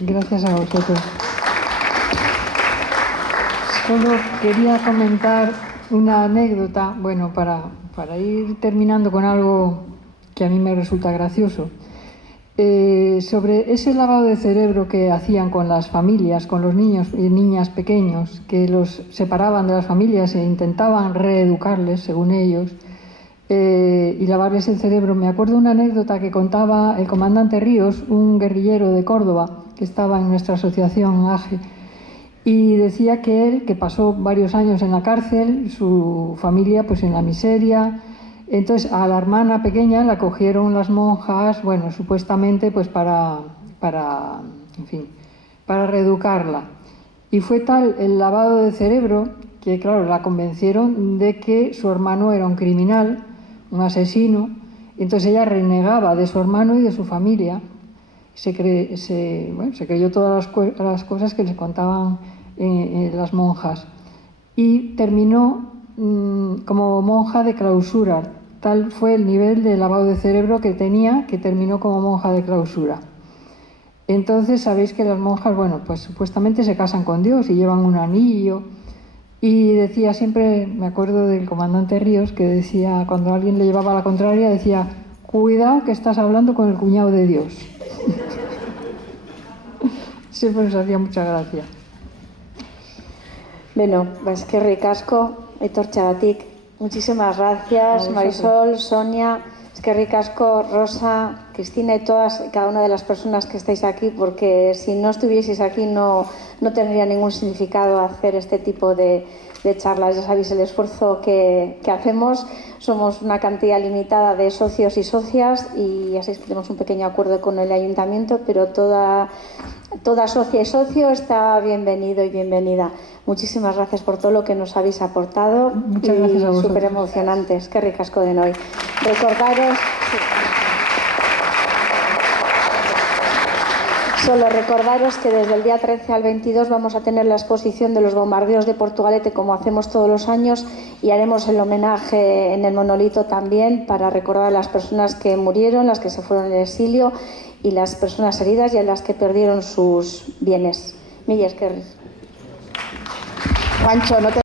Gracias a vosotros. Solo quería comentar una anécdota, bueno, para ir terminando con algo que a mí me resulta gracioso. Sobre ese lavado de cerebro que hacían con las familias, con los niños y niñas pequeños, que los separaban de las familias e intentaban reeducarles, según ellos, y lavarles el cerebro. Me acuerdo una anécdota que contaba el comandante Ríos, un guerrillero de Córdoba, que estaba en nuestra asociación AGE, y decía que él, que pasó varios años en la cárcel, su familia pues en la miseria. Entonces a la hermana pequeña la cogieron las monjas, bueno, supuestamente pues para reeducarla. Y fue tal el lavado de cerebro que, claro, la convencieron de que su hermano era un criminal, un asesino. Entonces ella renegaba de su hermano y de su familia. Se creyó todas las cosas que les contaban las monjas. Y terminó como monja de clausura. Tal fue el nivel de lavado de cerebro que tenía, que terminó como monja de clausura. Entonces sabéis que las monjas, bueno, pues supuestamente se casan con Dios y llevan un anillo. Y decía siempre, me acuerdo del comandante Ríos, que decía, cuando alguien le llevaba la contraria, decía: cuidado que estás hablando con el cuñado de Dios. Siempre nos hacía mucha gracia. Bueno, eskerrik asko, etortxagatik. Muchísimas gracias, Marisol, Sonia, eskerrik asko, Rosa, Cristina y todas, cada una de las personas que estáis aquí, porque si no estuvieseis aquí no tendría ningún significado hacer este tipo de charlas. Ya sabéis el esfuerzo que hacemos. Somos una cantidad limitada de socios y socias y ya sabéis que tenemos un pequeño acuerdo con el ayuntamiento, pero toda socia y socio está bienvenido y bienvenida. Muchísimas gracias por todo lo que nos habéis aportado. Muchas gracias a vosotros. Súper emocionante. Eskerrik asko denoi. Recordaros... Solo recordaros que desde el día 13 al 22 vamos a tener la exposición de los bombardeos de Portugalete, como hacemos todos los años, y haremos el homenaje en el monolito también para recordar a las personas que murieron, las que se fueron en exilio y las personas heridas y a las que perdieron sus bienes. Mila esker. Juancho, no te